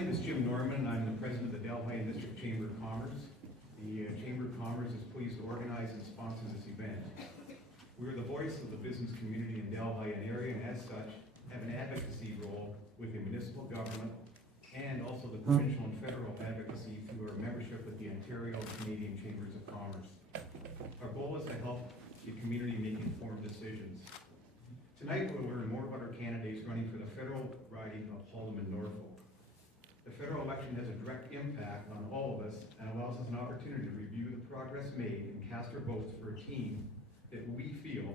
name is Jim Norman, and I'm the president of the Delhi District Chamber of Commerce. The Chamber of Commerce is pleased to organize and sponsor this event. We are the voice of the business community in Delhi and area, and as such, have an advocacy role with the municipal government and also the provincial and federal advocacy through our membership with the Ontario Canadian Chambers of Commerce. Our goal is to help the community make informed decisions. Tonight, we'll learn more about our candidates running for the federal riding of Haldimand-Norfolk. The federal election has a direct impact on all of us and allows us an opportunity to review the progress made and cast our votes for a team that we feel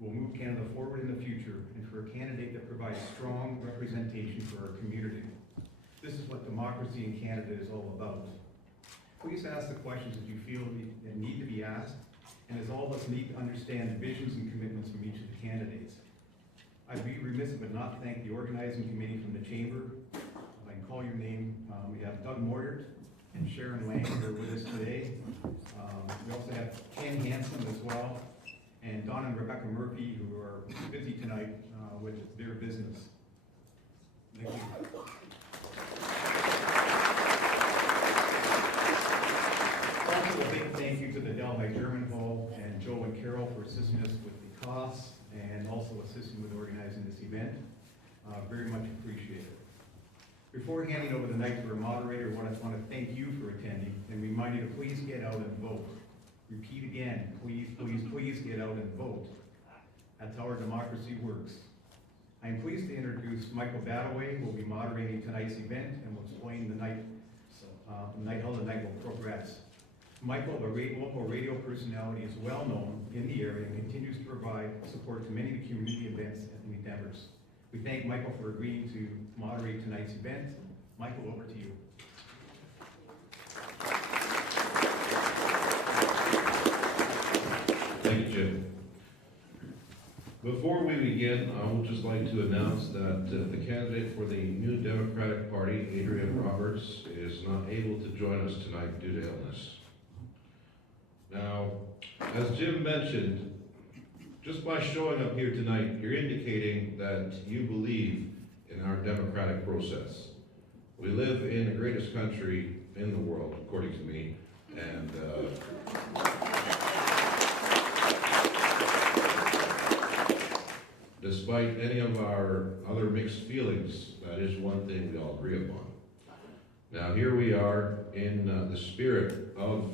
will move Canada forward in the future and for a candidate that provides strong representation for our community. This is what democracy in Canada is all about. Please ask the questions that you feel that need to be asked, and as all of us need to understand the visions and commitments from each of the candidates. I'd be remiss if I did not thank the organizing committee from the Chamber. If I can call your name, we have Doug Mordert and Sharon Lang who are with us today. We also have Ken Hansen as well, and Don and Rebecca Murphy, who are busy tonight with their business. Thank you. Also, a big thank you to the Delhi German Hall and Joe and Carol for assisting us with the costs and also assisting with organizing this event. Very much appreciated. Before handing over the night to our moderator, I want to thank you for attending and remind you to please get out and vote. Repeat again, please, please, please get out and vote. That's how our democracy works. I am pleased to introduce Michael Badaway, who will be moderating tonight's event and will explain how the night will progress. Michael, a local radio personality, is well known in the area and continues to provide support to many of the community events and endeavors. We thank Michael for agreeing to moderate tonight's event. Michael, over to you. Thank you, Jim. Before we begin, I would just like to announce that the candidate for the New Democratic Party, Adrian Roberts, is not able to join us tonight due to illness. Now, as Jim mentioned, just by showing up here tonight, you're indicating that you believe in our democratic process. We live in the greatest country in the world, according to me, and despite any of our other mixed feelings, that is one thing we all agree upon. Now, here we are in the spirit of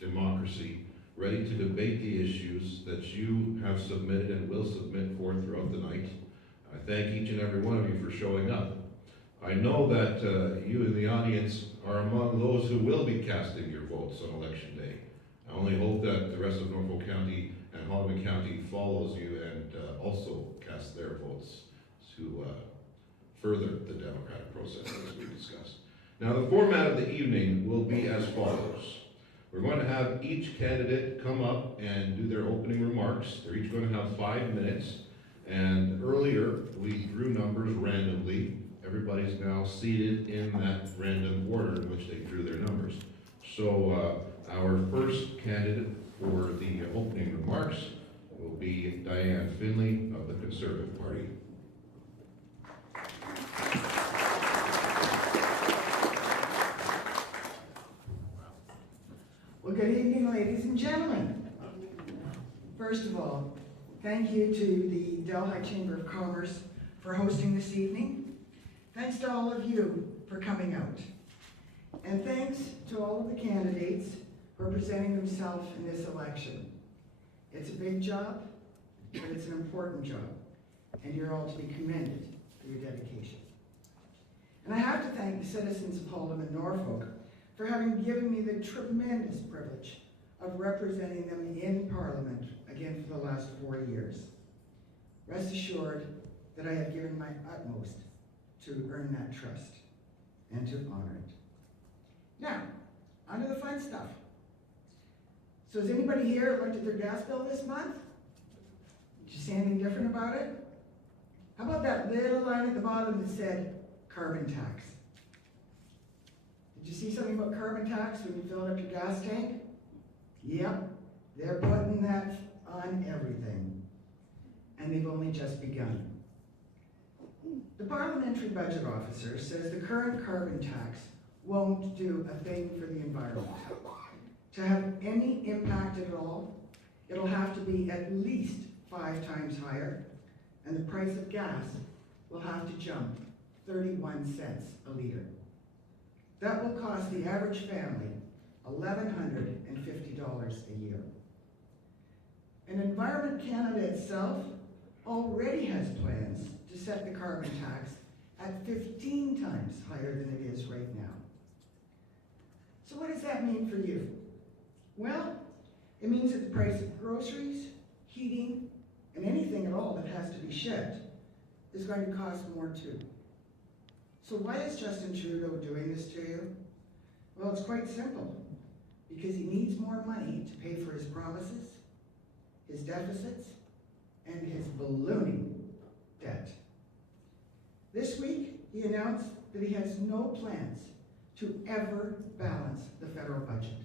democracy, ready to debate the issues that you have submitted and will submit for throughout the night. I thank each and every one of you for showing up. I know that you in the audience are among those who will be casting your votes on election day. I only hope that the rest of Norfolk County and Haldimand County follows you and also cast their votes to further the democratic process as we discussed. Now, the format of the evening will be as follows. We're going to have each candidate come up and do their opening remarks. They're each going to have 5 minutes. And earlier, we drew numbers randomly. Everybody's now seated in that random order in which they drew their numbers. So our first candidate for the opening remarks will be Diane Finley of the Conservative Party. Well, good evening, ladies and gentlemen. First of all, thank you to the Delhi Chamber of Commerce for hosting this evening. Thanks to all of you for coming out. And thanks to all of the candidates for presenting themselves in this election. It's a big job, but it's an important job, and you're all to be commended for your dedication. And I have to thank the citizens of Haldimand-Norfolk for having given me the tremendous privilege of representing them in Parliament again for the last 4 years. Rest assured that I have given my utmost to earn that trust and to honor it. Now, on to the fun stuff. So has anybody here looked at their gas bill this month? Did you see anything different about it? How about that little line at the bottom that said carbon tax? Did you see something about carbon tax when you filled up your gas tank? Yep, they're putting that on everything. And they've only just begun. The parliamentary budget officer says the current carbon tax won't do a thing for the environment. To have any impact at all, it'll have to be at least 5 times higher, and the price of gas will have to jump 31 cents a liter. That will cost the average family $1,150 a year. And Environment Canada itself already has plans to set the carbon tax at 15 times higher than it is right now. So what does that mean for you? Well, it means that the price of groceries, heating, and anything at all that has to be shipped is going to cost more too. So why is Justin Trudeau doing this to you? Well, it's quite simple. Because he needs more money to pay for his promises, his deficits, and his ballooning debt. This week, he announced that he has no plans to ever balance the federal budget.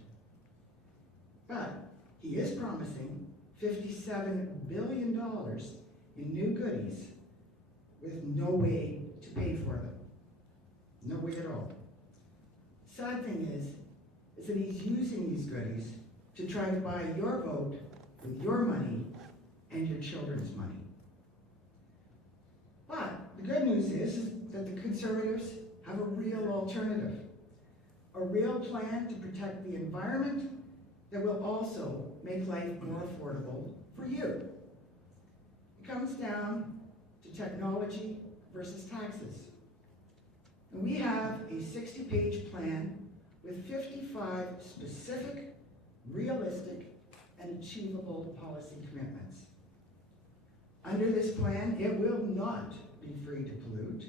But he is promising $57 billion in new goodies with no way to pay for them. No way at all. Sad thing is that he's using these goodies to try to buy your vote with your money and your children's money. But the good news is that the Conservatives have a real alternative, a real plan to protect the environment that will also make life more affordable for you. It comes down to technology versus taxes. And we have a 60-page plan with 55 specific, realistic, and achievable policy commitments. Under this plan, it will not be free to pollute,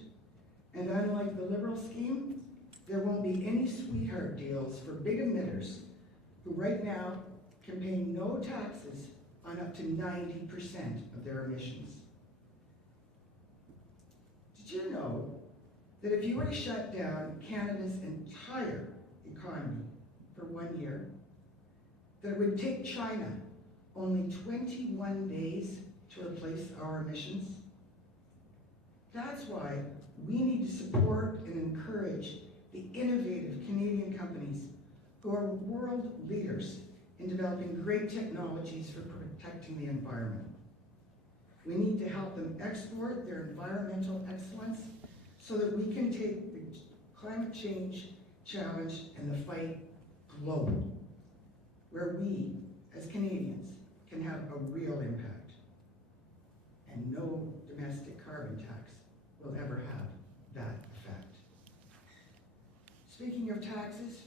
and unlike the Liberal scheme, there won't be any sweetheart deals for big emitters who right now can pay no taxes on up to 90% of their emissions. Did you know that if you were to shut down Canada's entire economy for 1 year, that it would take China only 21 days to replace our emissions? That's why we need to support and encourage the innovative Canadian companies who are world leaders in developing great technologies for protecting the environment. We need to help them export their environmental excellence so that we can take the climate change challenge and the fight global, where we, as Canadians, can have a real impact. And no domestic carbon tax will ever have that effect. Speaking of taxes,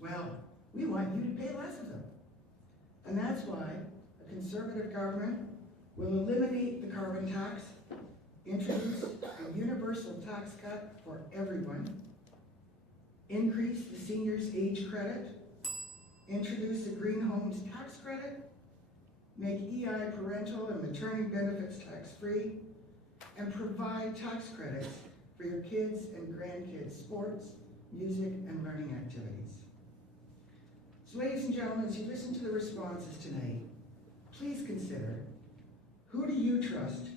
well, we want you to pay less of them. And that's why a Conservative government will eliminate the carbon tax, introduce a universal tax cut for everyone, increase the seniors' age credit, introduce a green homes tax credit, make EI parental and maternity benefits tax-free, and provide tax credits for your kids' and grandkids' sports, music, and learning activities. So ladies and gentlemen, as you listen to the responses tonight, please consider, who do you trust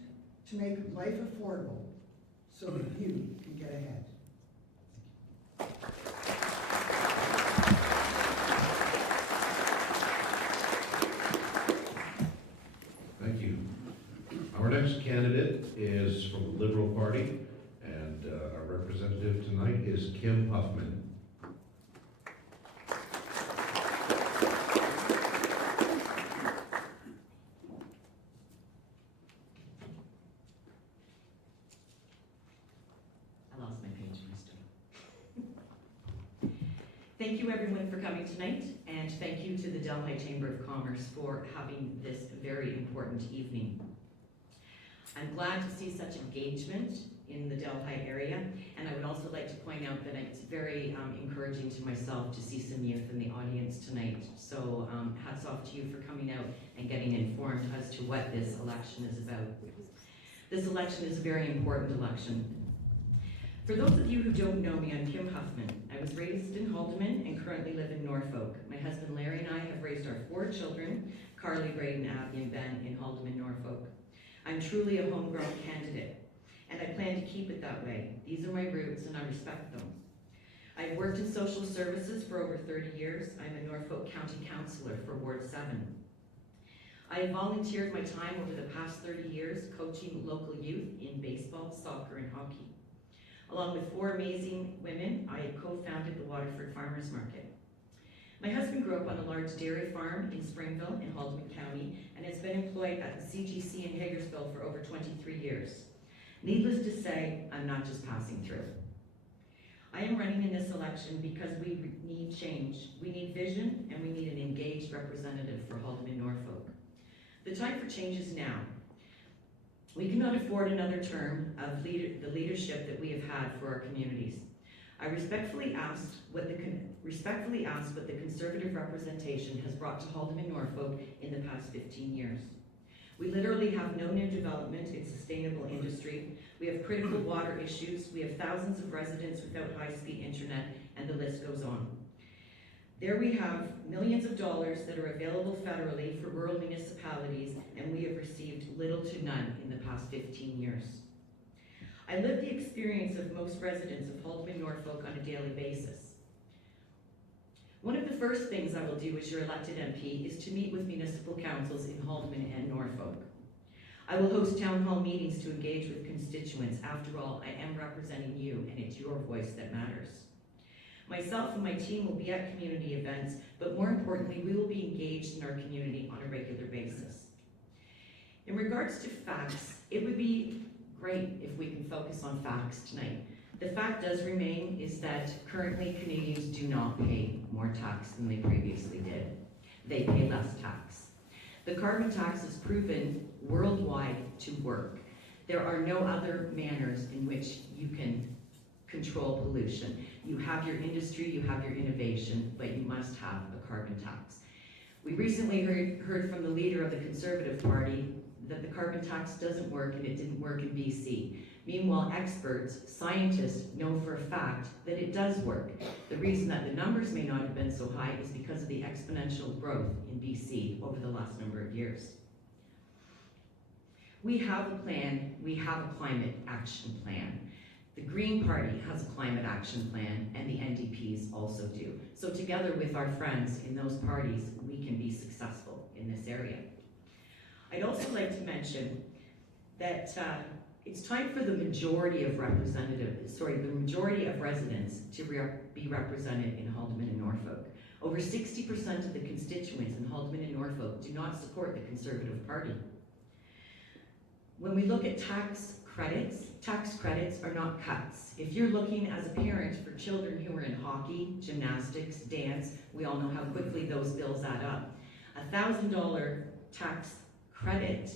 to make life affordable so that you can get ahead? Thank you. Our next candidate is from the Liberal Party, and our representative tonight is Kim Huffman. Thank you everyone for coming tonight, and thank you to the Delhi Chamber of Commerce for having this very important evening. I'm glad to see such engagement in the Delhi area, and I would also like to point out that it's very encouraging to myself to see some youth in the audience tonight. So hats off to you for coming out and getting informed as to what this election is about. This election is a very important election. For those of you who don't know me, I'm Kim Huffman. I was raised in Haldimand and currently live in Norfolk. My husband Larry and I have raised our 4 children, Carly, Braden, Abby, and Ben, in Haldimand, Norfolk. I'm truly a homegrown candidate. and I plan to keep it that way. These are my roots, and I respect them. I've worked in social services for over 30 years. I'm a Norfolk County Councillor for Ward 7. I have volunteered my time over the past 30 years coaching local youth in baseball, soccer, and hockey. Along with 4 amazing women, I have co-founded the Waterford Farmers Market. My husband grew up on a large dairy farm in Springville in Haldimand County and has been employed at the CGC in Hagersville for over 23 years. Needless to say, I'm not just passing through. I am running in this election because we need change. We need vision, and we need an engaged representative for Haldimand Norfolk. The time for change is now. We cannot afford another term of the leadership that we have had for our communities. I respectfully ask what the Conservative representation has brought to Haldimand Norfolk in the past 15 years. We literally have no new development in sustainable industry. We have critical water issues. We have thousands of residents without high-speed internet, and the list goes on. There we have millions of dollars that are available federally for rural municipalities, and we have received little to none in the past 15 years. I live the experience of most residents of Haldimand Norfolk on a daily basis. One of the first things I will do as your elected MP is to meet with municipal councils in Haldimand and Norfolk. I will host town hall meetings to engage with constituents. After all, I am representing you, and it's your voice that matters. Myself and my team will be at community events, but more importantly, we will be engaged in our community on a regular basis. In regards to facts, it would be great if we can focus on facts tonight. The fact does remain is that currently Canadians do not pay more tax than they previously did. They pay less tax. The carbon tax is proven worldwide to work. There are no other manners in which you can control pollution. You have your industry, you have your innovation, but you must have a carbon tax. We recently heard from the leader of the Conservative Party that the carbon tax doesn't work, and it didn't work in BC. Meanwhile, experts, scientists know for a fact that it does work. The reason that the numbers may not have been so high is because of the exponential growth in BC over the last number of years. We have a plan, we have a climate action plan. The Green Party has a climate action plan, and the NDPs also do. So together with our friends in those parties, we can be successful in this area. I'd also like to mention that it's time for the majority of residents to be represented in Haldimand and Norfolk. Over 60% of the constituents in Haldimand and Norfolk do not support the Conservative Party. When we look at tax credits are not cuts. If you're looking as a parent for children who are in hockey, gymnastics, dance, we all know how quickly those bills add up. A $1,000 tax credit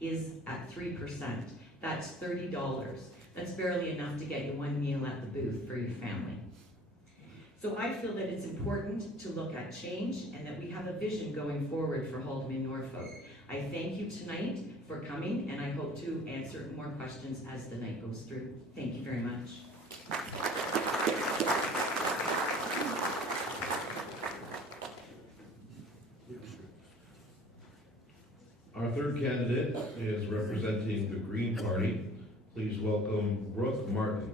is at 3%. That's $30. That's barely enough to get you one meal at the booth for your family. So I feel that it's important to look at change and that we have a vision going forward for Haldimand Norfolk. I thank you tonight for coming, and I hope to answer more questions as the night goes through. Thank you very much. Our third candidate is representing the Green Party. Please welcome Brooke Martin.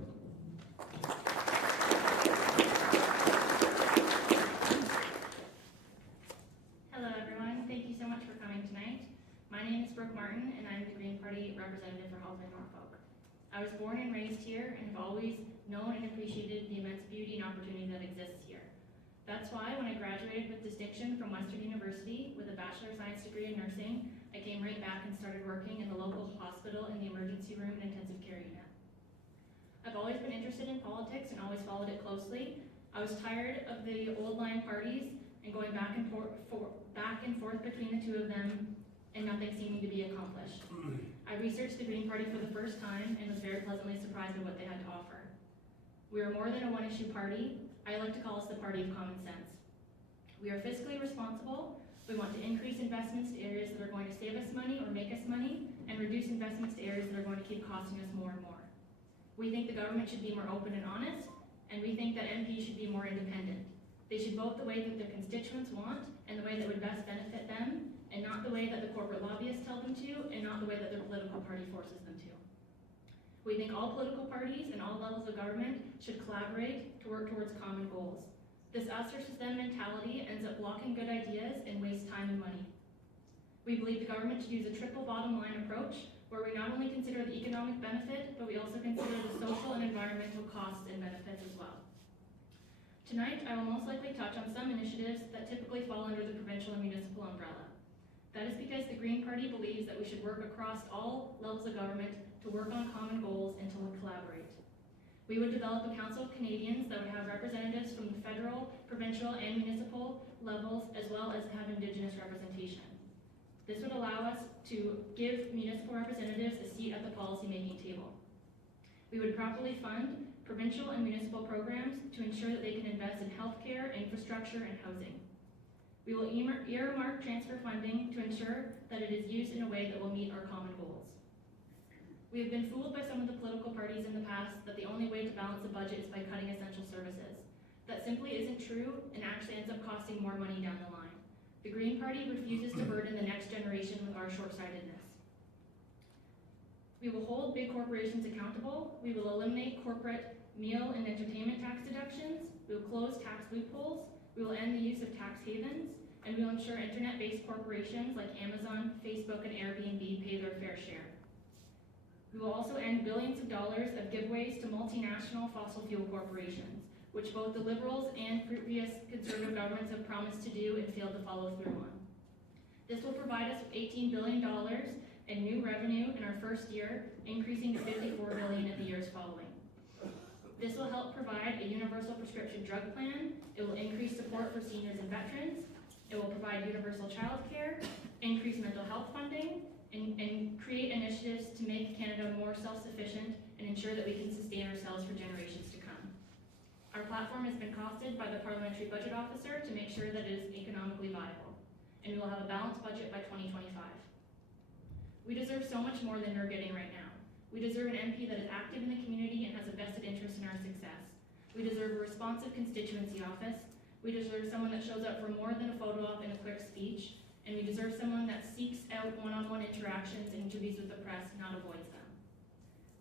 Hello everyone, thank you so much for coming tonight. My name is Brooke Martin, and I'm the Green Party representative for Haldimand Norfolk. I was born and raised here and have always known and appreciated the immense beauty and opportunity that exists here. That's why when I graduated with distinction from Western University with a Bachelor of Science degree in nursing, I came right back and started working in the local hospital in the emergency room and intensive care unit. I've always been interested in politics and always followed it closely. I was tired of the old line parties and going back and forth between the two of them and nothing seeming to be accomplished. I researched the Green Party for the first time and was very pleasantly surprised at what they had to offer. We are more than a one-issue party. I like to call us the party of common sense. We are fiscally responsible. We want to increase investments to areas that are going to save us money or make us money, and reduce investments to areas that are going to keep costing us more and more. We think the government should be more open and honest, and we think that MPs should be more independent. They should vote the way that their constituents want and the way that would best benefit them, and not the way that the corporate lobbyists tell them to, and not the way that their political party forces them to. We think all political parties and all levels of government should collaborate to work towards common goals. This us versus them mentality ends up blocking good ideas and wastes time and money. We believe the government should use a triple bottom line approach, where we not only consider the economic benefit, but we also consider the social and environmental costs and benefits as well. Tonight, I will most likely touch on some initiatives that typically fall under the provincial and municipal umbrella. That is because the Green Party believes that we should work across all levels of government to work on common goals and to collaborate. We would develop a Council of Canadians that would have representatives from the federal, provincial, and municipal levels, as well as have Indigenous representation. This would allow us to give municipal representatives a seat at the policy-making table. We would properly fund provincial and municipal programs to ensure that they can invest in healthcare, infrastructure, and housing. We will earmark transfer funding to ensure that it is used in a way that will meet our common goals. We have been fooled by some of the political parties in the past that the only way to balance the budget is by cutting essential services. That simply isn't true and actually ends up costing more money down the line. The Green Party refuses to burden the next generation with our short-sightedness. We will hold big corporations accountable. We will eliminate corporate meal and entertainment tax deductions. We will close tax loopholes. We will end the use of tax havens. And we will ensure internet-based corporations like Amazon, Facebook, and Airbnb pay their fair share. We will also end billions of dollars of giveaways to multinational fossil fuel corporations, which both the Liberals and previous Conservative governments have promised to do and failed to follow through on. This will provide us with $18 billion in new revenue in our first year, increasing to $54 billion in the years following. This will help provide a universal prescription drug plan. It will increase support for seniors and veterans. It will provide universal child care, increase mental health funding, and create initiatives to make Canada more self-sufficient and ensure that we can sustain ourselves for generations to come. Our platform has been costed by the Parliamentary Budget Officer to make sure that it is economically viable, and we will have a balanced budget by 2025. We deserve so much more than we're getting right now. We deserve an MP that is active in the community and has a vested interest in our success. We deserve a responsive constituency office. We deserve someone that shows up for more than a photo op and a quick speech. And we deserve someone that seeks out one-on-one interactions and interviews with the press, not avoids them.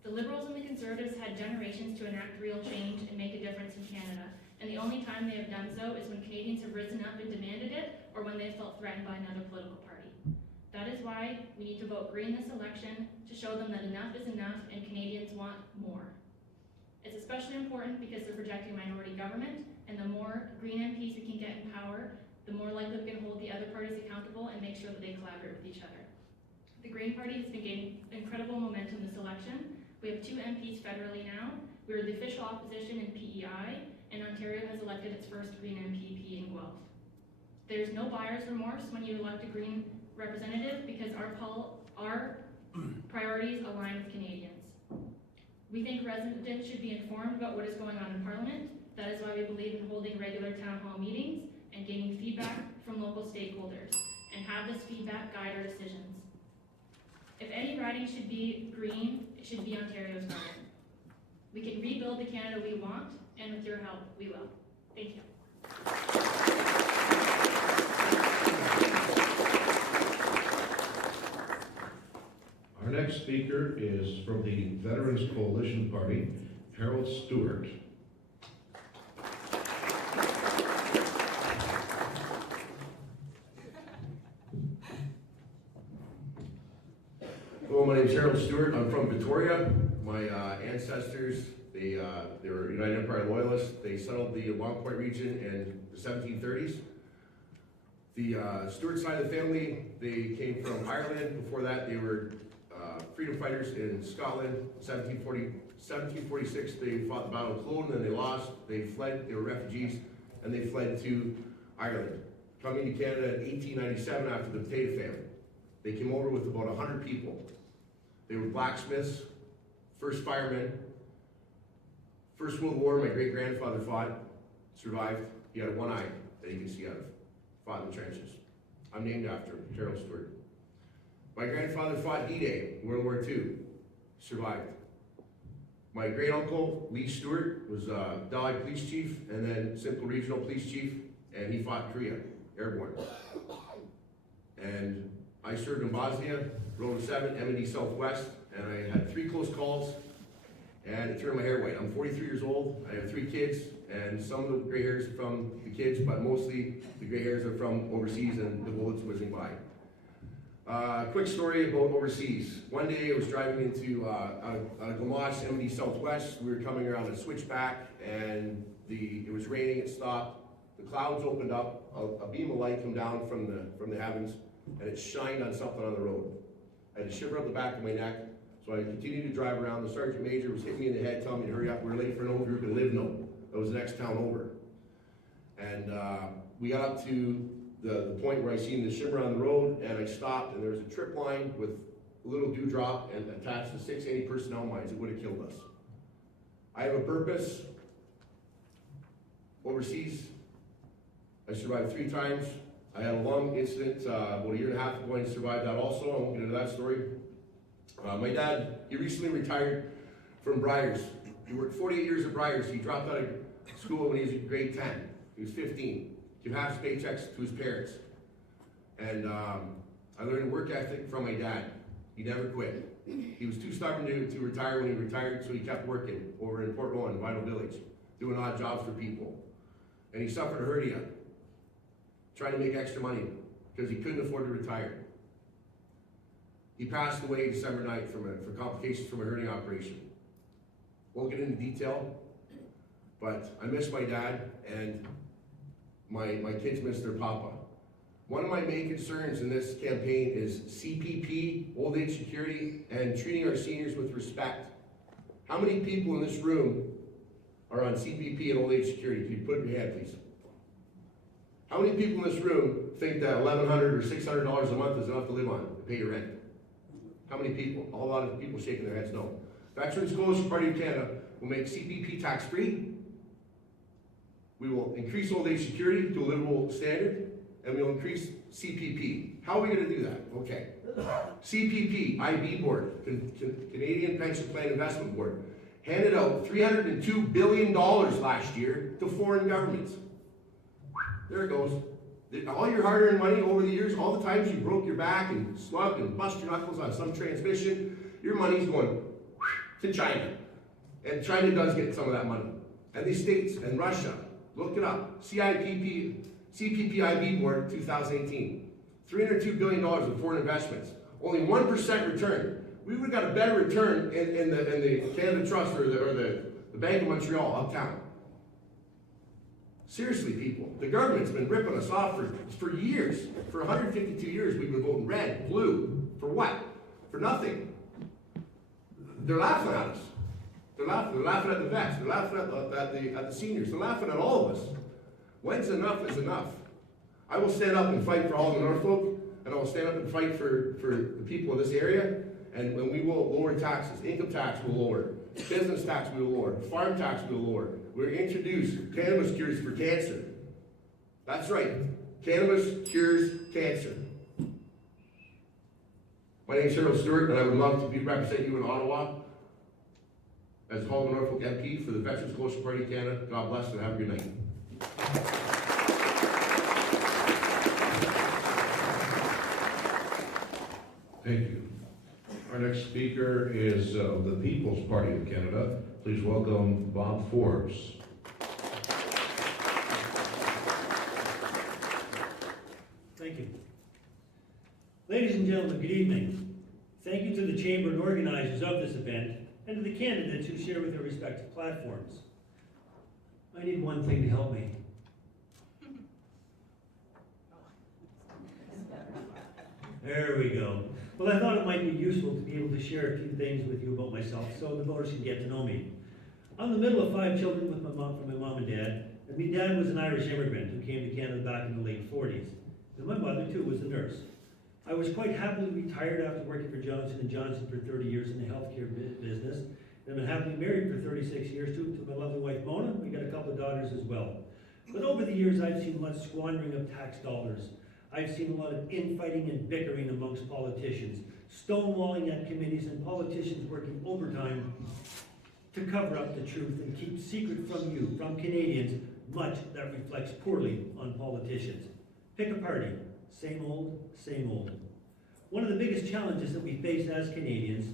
The Liberals and the Conservatives had generations to enact real change and make a difference in Canada, and the only time they have done so is when Canadians have risen up and demanded it, or when they felt threatened by another political party. That is why we need to vote Green this election, to show them that enough is enough and Canadians want more. It's especially important because they're projecting minority government, and the more Green MPs we can get in power, the more likely we can hold the other parties accountable and make sure that they collaborate with each other. The Green Party has been gaining incredible momentum this election. We have 2 MPs federally now. We are the official opposition in PEI, and Ontario has elected its first Green MPP in Guelph. There's no buyer's remorse when you elect a Green representative because our priorities align with Canadians. We think residents should be informed about what is going on in Parliament. That is why we believe in holding regular town hall meetings and gaining feedback from local stakeholders, and have this feedback guide our decisions. If any riding should be green, it should be Ontario's riding. We can rebuild the Canada we want, and with your help, we will. Thank you. Our next speaker is from the Veterans Coalition Party, Harold Stewart. Hello, my name is Harold Stewart. I'm from Victoria. My ancestors, they were United Empire Loyalists. They settled the Long Point region in the 1730s. The Stewart side of the family, they came from Ireland. Before that, they were freedom fighters in Scotland. 1746, they fought the Battle of Culloden and they lost. They fled, they were refugees, and they fled to Ireland. Coming to Canada in 1897 after the potato famine. They came over with about 100 people. They were blacksmiths, first firemen. First World War, my great-grandfather fought, survived. He had one eye that you can see out of. Fought in the trenches. I'm named after him, Harold Stewart. My grandfather fought D-Day, World War II, survived. My great-uncle, Lee Stewart, was Delhi Police Chief and then Simcoe Regional Police Chief, and he fought in Korea, airborne. And I served in Bosnia, Rota 7, M&D Southwest, and I had 3 close calls and it turned my hair white. I'm 43 years old, I have 3 kids, and some of the gray hairs are from the kids, but mostly the gray hairs are from overseas and the bullets whizzing by. Quick story about overseas. One day I was driving into out of Gamache, MD Southwest. We were coming around a switchback, and it was raining. It stopped. The clouds opened up. A beam of light come down from the heavens, and it shined on something on the road. I had a shiver up the back of my neck, so I continued to drive around. The sergeant major was hitting me in the head, telling me to hurry up. We were late for an old group in Livno. That was the next town over. And we got up to the point where I seen the shimmer on the road, and I stopped, and there was a trip line with a little dewdrop and attached to 680 personnel mines. It would have killed us. I have a purpose. Overseas, I survived 3 times. I had a lung incident about a year and a half ago, and I survived that also. I won't get into that story. My dad, he recently retired from Briars. He worked 48 years at Briars. He dropped out of school when he was in grade 10. He was 15. Give half his paychecks to his parents. And I learned work ethic from my dad. He never quit. He was too stubborn to retire when he retired, so he kept working over in Port Rowan, Vital Village, doing odd jobs for people. And he suffered a hernia, trying to make extra money because he couldn't afford to retire. He passed away December 9th for complications from a hernia operation. Won't get into detail, but I miss my dad, and my kids miss their papa. One of my main concerns in this campaign is CPP, old age security, and treating our seniors with respect. How many people in this room are on CPP and old age security? Can you put your hand, please? How many people in this room think that $1,100 or $600 a month is enough to live on, to pay your rent? How many people? A lot of people shaking their heads no. Veterans Coalition Party of Canada will make CPP tax-free. We will increase old age security to a livable standard, and we will increase CPP. How are we going to do that? Okay. CPP, IB Board, Canadian Pension Plan Investment Board, handed out $302 billion last year to foreign governments. There it goes. All your hard-earned money over the years, all the times you broke your back and slugged and bust your knuckles on some transmission, your money's going to China. And China does get some of that money. And these states and Russia, look it up. CPP-IB Board 2018. $302 billion in foreign investments. Only 1% return. We would have got a better return in the Canada Trust or the Bank of Montreal uptown. Seriously, people, the government's been ripping us off for years. For 152 years, we've been voting red, blue. For what? For nothing. They're laughing at us. They're laughing at the vets. They're laughing at the seniors. They're laughing at all of us. When's enough is enough. I will stand up and fight for all the Norfolk, and I will stand up and fight for the people of this area, and when we will lower taxes. Income tax will lower. Business tax we will lower. Farm tax we will lower. We're introduce cannabis cures for cancer. That's right. Cannabis cures cancer. My name is Harold Stewart, and I would love to represent you in Ottawa as Halton Norfolk MP for the Veterans Coalition Party of Canada. God bless and have a good night. Thank you. Our next speaker is the People's Party of Canada. Please welcome Bob Forbes. Thank you. Ladies and gentlemen, good evening. Thank you to the Chamber and organizers of this event, and to the candidates who share with their respective platforms. I need one thing to help me. There we go. Well, I thought it might be useful to be able to share a few things with you about myself so the voters can get to know me. I'm the middle of 5 children with my mom and dad, and my dad was an Irish immigrant who came to Canada back in the late 40s. And my mother, too, was a nurse. I was quite happily retired after working for Johnson & Johnson for 30 years in the healthcare business. And I've been happily married for 36 years, too, to my lovely wife, Mona. We got a couple of daughters as well. But over the years, I've seen much squandering of tax dollars. I've seen a lot of infighting and bickering amongst politicians, stonewalling at committees, and politicians working overtime to cover up the truth and keep secret from you, from Canadians, much that reflects poorly on politicians. Pick a party, same old, same old. One of the biggest challenges that we face as Canadians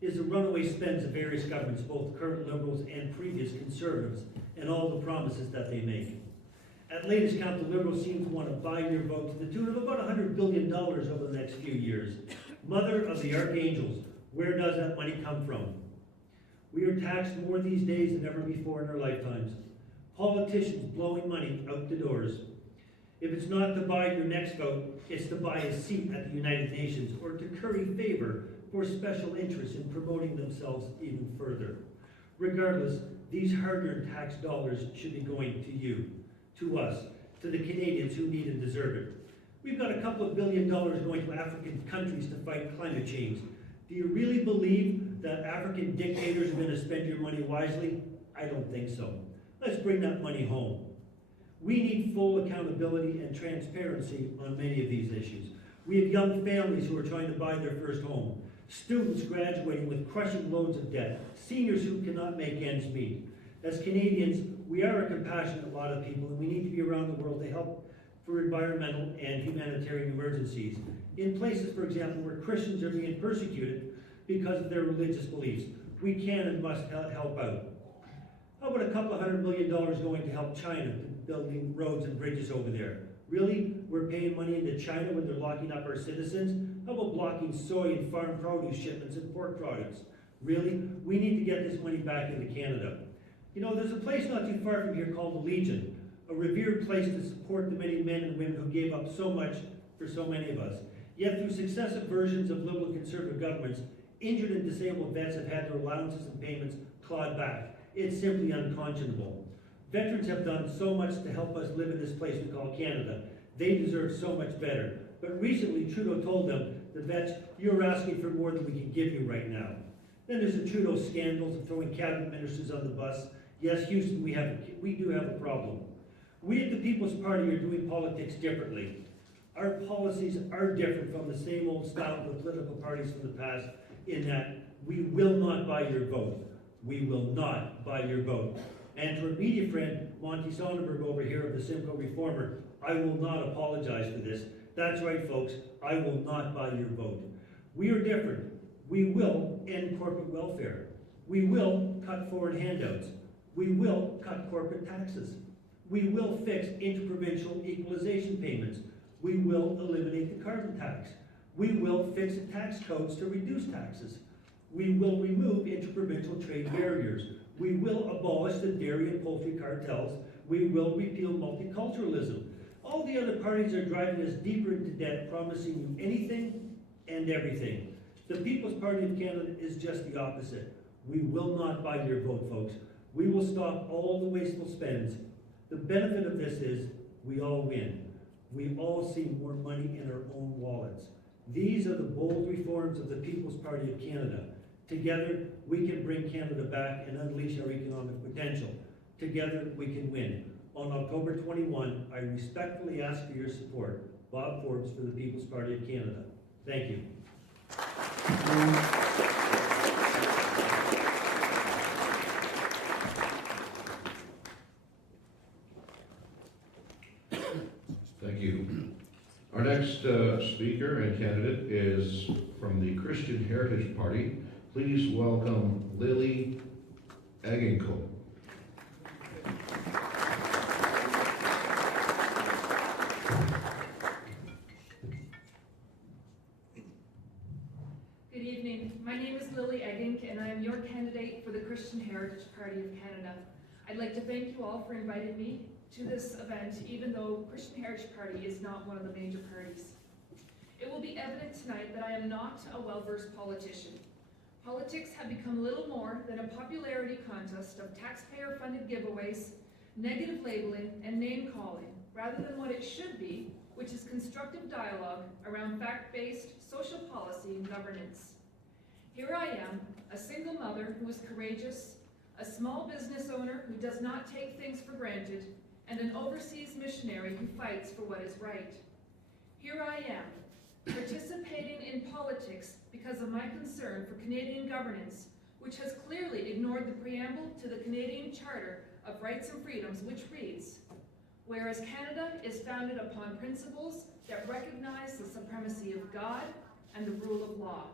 is the runaway spends of various governments, both current Liberals and previous Conservatives, and all the promises that they make. At latest count, the Liberals seem to want to buy your vote to the tune of about $100 billion over the next few years. Mother of the archangels, where does that money come from? We are taxed more these days than ever before in our lifetimes. Politicians blowing money out the doors. If it's not to buy your next vote, it's to buy a seat at the United Nations or to curry favor for special interests in promoting themselves even further. Regardless, these hard-earned tax dollars should be going to you, to us, to the Canadians who need and deserve it. We've got a couple of $1 billion going to African countries to fight climate change. Do you really believe that African dictators are going to spend your money wisely? I don't think so. Let's bring that money home. We need full accountability and transparency on many of these issues. We have young families who are trying to buy their first home, students graduating with crushing loads of debt, seniors who cannot make ends meet. As Canadians, we are a compassionate lot of people, and we need to be around the world to help for environmental and humanitarian emergencies. In places, for example, where Christians are being persecuted because of their religious beliefs, we can and must help out. How about a couple of $100 million going to help China, building roads and bridges over there? Really? We're paying money into China when they're locking up our citizens? How about blocking soy and farm produce shipments and pork products? Really? We need to get this money back into Canada. You know, there's a place not too far from here called the Legion, a revered place to support the many men and women who gave up so much for so many of us. Yet through successive versions of Liberal and Conservative governments, injured and disabled vets have had their allowances and payments clawed back. It's simply unconscionable. Veterans have done so much to help us live in this place we call Canada. They deserve so much better. But recently, Trudeau told them, the vets, you're asking for more than we can give you right now. Then there's the Trudeau scandals of throwing cabinet ministers on the bus. Yes, Houston, we do have a problem. We at the People's Party are doing politics differently. Our policies are different from the same old style of political parties from the past in that we will not buy your vote. We will not buy your vote. And to our media friend, Monty Sonnenberg over here of the Simcoe Reformer, I will not apologize for this. That's right, folks, I will not buy your vote. We are different. We will end corporate welfare. We will cut foreign handouts. We will cut corporate taxes. We will fix interprovincial equalization payments. We will eliminate the carbon tax. We will fix the tax codes to reduce taxes. We will remove interprovincial trade barriers. We will abolish the dairy and poultry cartels. We will repeal multiculturalism. All the other parties are driving us deeper into debt, promising you anything and everything. The People's Party of Canada is just the opposite. We will not buy your vote, folks. We will stop all the wasteful spends. The benefit of this is we all win. We all see more money in our own wallets. These are the bold reforms of the People's Party of Canada. Together, we can bring Canada back and unleash our economic potential. Together, we can win. On October 21, I respectfully ask for your support. Bob Forbes for the People's Party of Canada. Thank you. Thank you. Our next speaker and candidate is from the Christian Heritage Party. Please welcome Lily Agincourt. Good evening. My name is Lily Eggink, and I am your candidate for the Christian Heritage Party of Canada. I'd like to thank you all for inviting me to this event, even though Christian Heritage Party is not one of the major parties. It will be evident tonight that I am not a well-versed politician. Politics have become little more than a popularity contest of taxpayer-funded giveaways, negative labeling, and name-calling, rather than what it should be, which is constructive dialogue around fact-based social policy and governance. Here I am, a single mother who is courageous, a small business owner who does not take things for granted, and an overseas missionary who fights for what is right. Here I am, participating in politics because of my concern for Canadian governance, which has clearly ignored the preamble to the Canadian Charter of Rights and Freedoms, which reads, whereas Canada is founded upon principles that recognize the supremacy of God and the rule of law.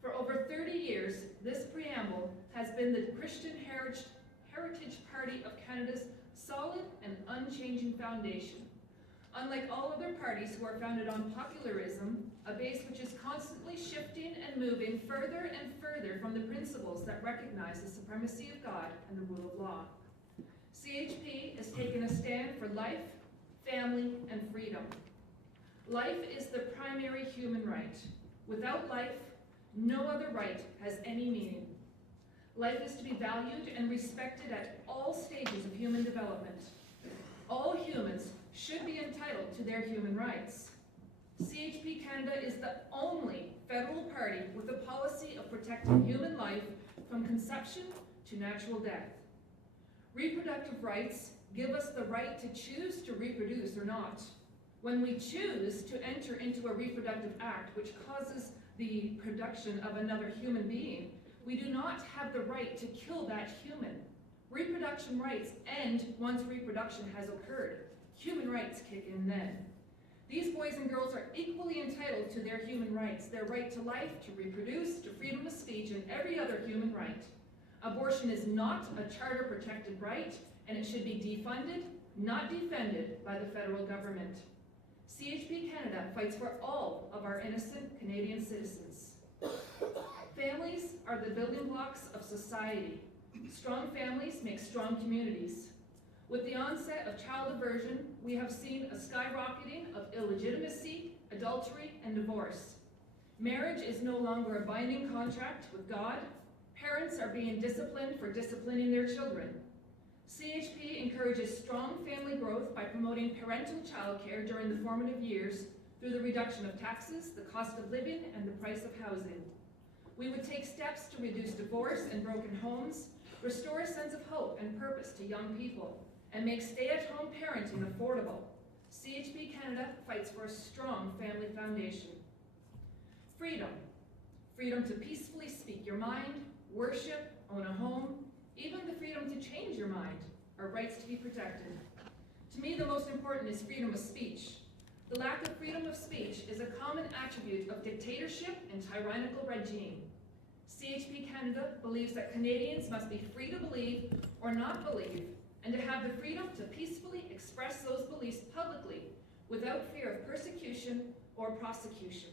For over 30 years, this preamble has been the Christian Heritage Party of Canada's solid and unchanging foundation. Unlike all other parties who are founded on popularism, a base which is constantly shifting and moving further and further from the principles that recognize the supremacy of God and the rule of law. CHP has taken a stand for life, family, and freedom. Life is the primary human right. Without life, no other right has any meaning. Life is to be valued and respected at all stages of human development. All humans should be entitled to their human rights. CHP Canada is the only federal party with a policy of protecting human life from conception to natural death. Reproductive rights give us the right to choose to reproduce or not. When we choose to enter into a reproductive act which causes the production of another human being, we do not have the right to kill that human. Reproduction rights end once reproduction has occurred. Human rights kick in then. These boys and girls are equally entitled to their human rights, their right to life, to reproduce, to freedom of speech, and every other human right. Abortion is not a charter-protected right, and it should be defunded, not defended by the federal government. CHP Canada fights for all of our innocent Canadian citizens. Families are the building blocks of society. Strong families make strong communities. With the onset of child aversion, we have seen a skyrocketing of illegitimacy, adultery, and divorce. Marriage is no longer a binding contract with God. Parents are being disciplined for disciplining their children. CHP encourages strong family growth by promoting parental childcare during the formative years through the reduction of taxes, the cost of living, and the price of housing. We would take steps to reduce divorce and broken homes, restore a sense of hope and purpose to young people, and make stay-at-home parenting affordable. CHP Canada fights for a strong family foundation. Freedom. Freedom to peacefully speak your mind, worship, own a home, even the freedom to change your mind, are rights to be protected. To me, the most important is freedom of speech. The lack of freedom of speech is a common attribute of dictatorship and tyrannical regime. CHP Canada believes that Canadians must be free to believe or not believe, and to have the freedom to peacefully express those beliefs publicly without fear of persecution or prosecution.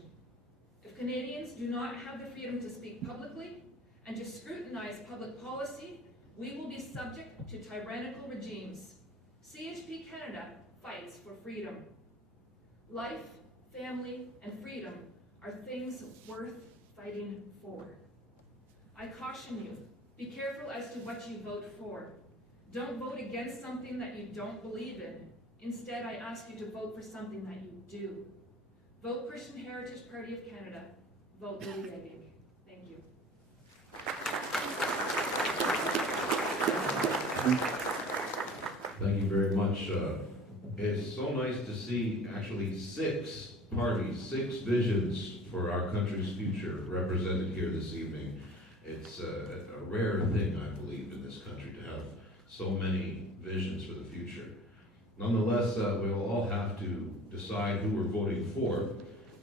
If Canadians do not have the freedom to speak publicly and to scrutinize public policy, we will be subject to tyrannical regimes. CHP Canada fights for freedom. Life, family, and freedom are things worth fighting for. I caution you, be careful as to what you vote for. Don't vote against something that you don't believe in. Instead, I ask you to vote for something that you do. Vote Christian Heritage Party of Canada. Vote Lily Egging. Thank you. Thank you very much. It's so nice to see actually 6 parties, 6 visions for our country's future represented here this evening. It's a rare thing, I believe, in this country to have so many visions for the future. Nonetheless, we'll all have to decide who we're voting for.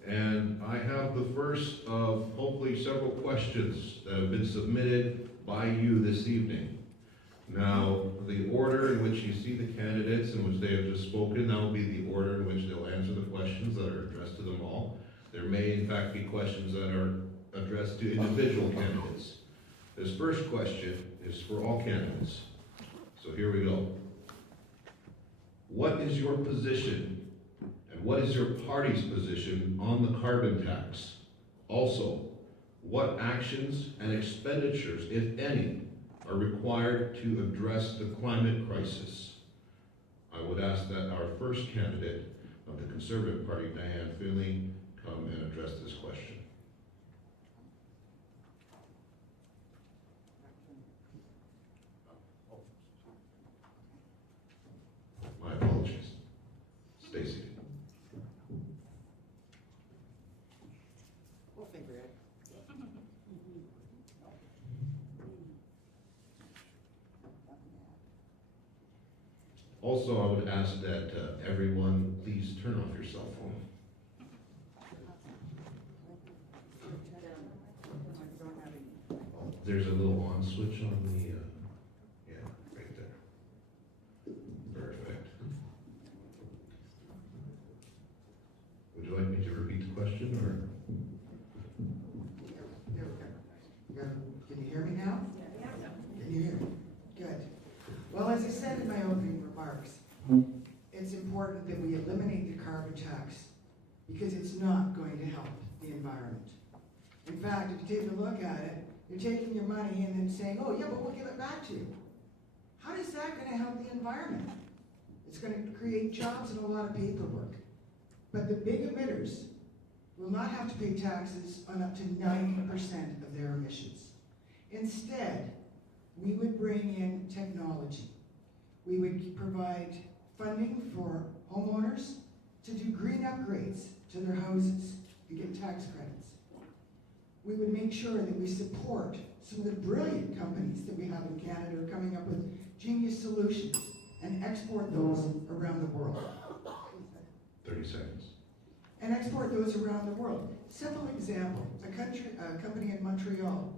And I have the first of hopefully several questions that have been submitted by you this evening. Now, the order in which you see the candidates in which they have just spoken, that will be the order in which they'll answer the questions that are addressed to them all. There may in fact be questions that are addressed to individual candidates. This first question is for all candidates. So here we go. What is your position and what is your party's position on the carbon tax? Also, what actions and expenditures, if any, are required to address the climate crisis? I would ask that our first candidate of the Conservative Party, Diane Finley, come and address this question. My apologies. Stacy. We'll figure it. Also, I would ask that everyone please turn off your cell phone. There's a little on switch on the, yeah, right there. Perfect. Would you like me to repeat the question, or? There we go. Can you hear me now? Can you hear me? Good. Well, as I said in my opening remarks, it's important that we eliminate the carbon tax because it's not going to help the environment. In fact, if you take a look at it, you're taking your money and then saying, oh yeah, but we'll give it back to you. How is that going to help the environment? It's going to create jobs and a lot of paperwork. But the big emitters will not have to pay taxes on up to 90% of their emissions. Instead, we would bring in technology. We would provide funding for homeowners to do green upgrades to their houses and get tax credits. We would make sure that we support some of the brilliant companies that we have in Canada coming up with genius solutions and export those around the world. 30 seconds. And export those around the world. Simple example, a company in Montreal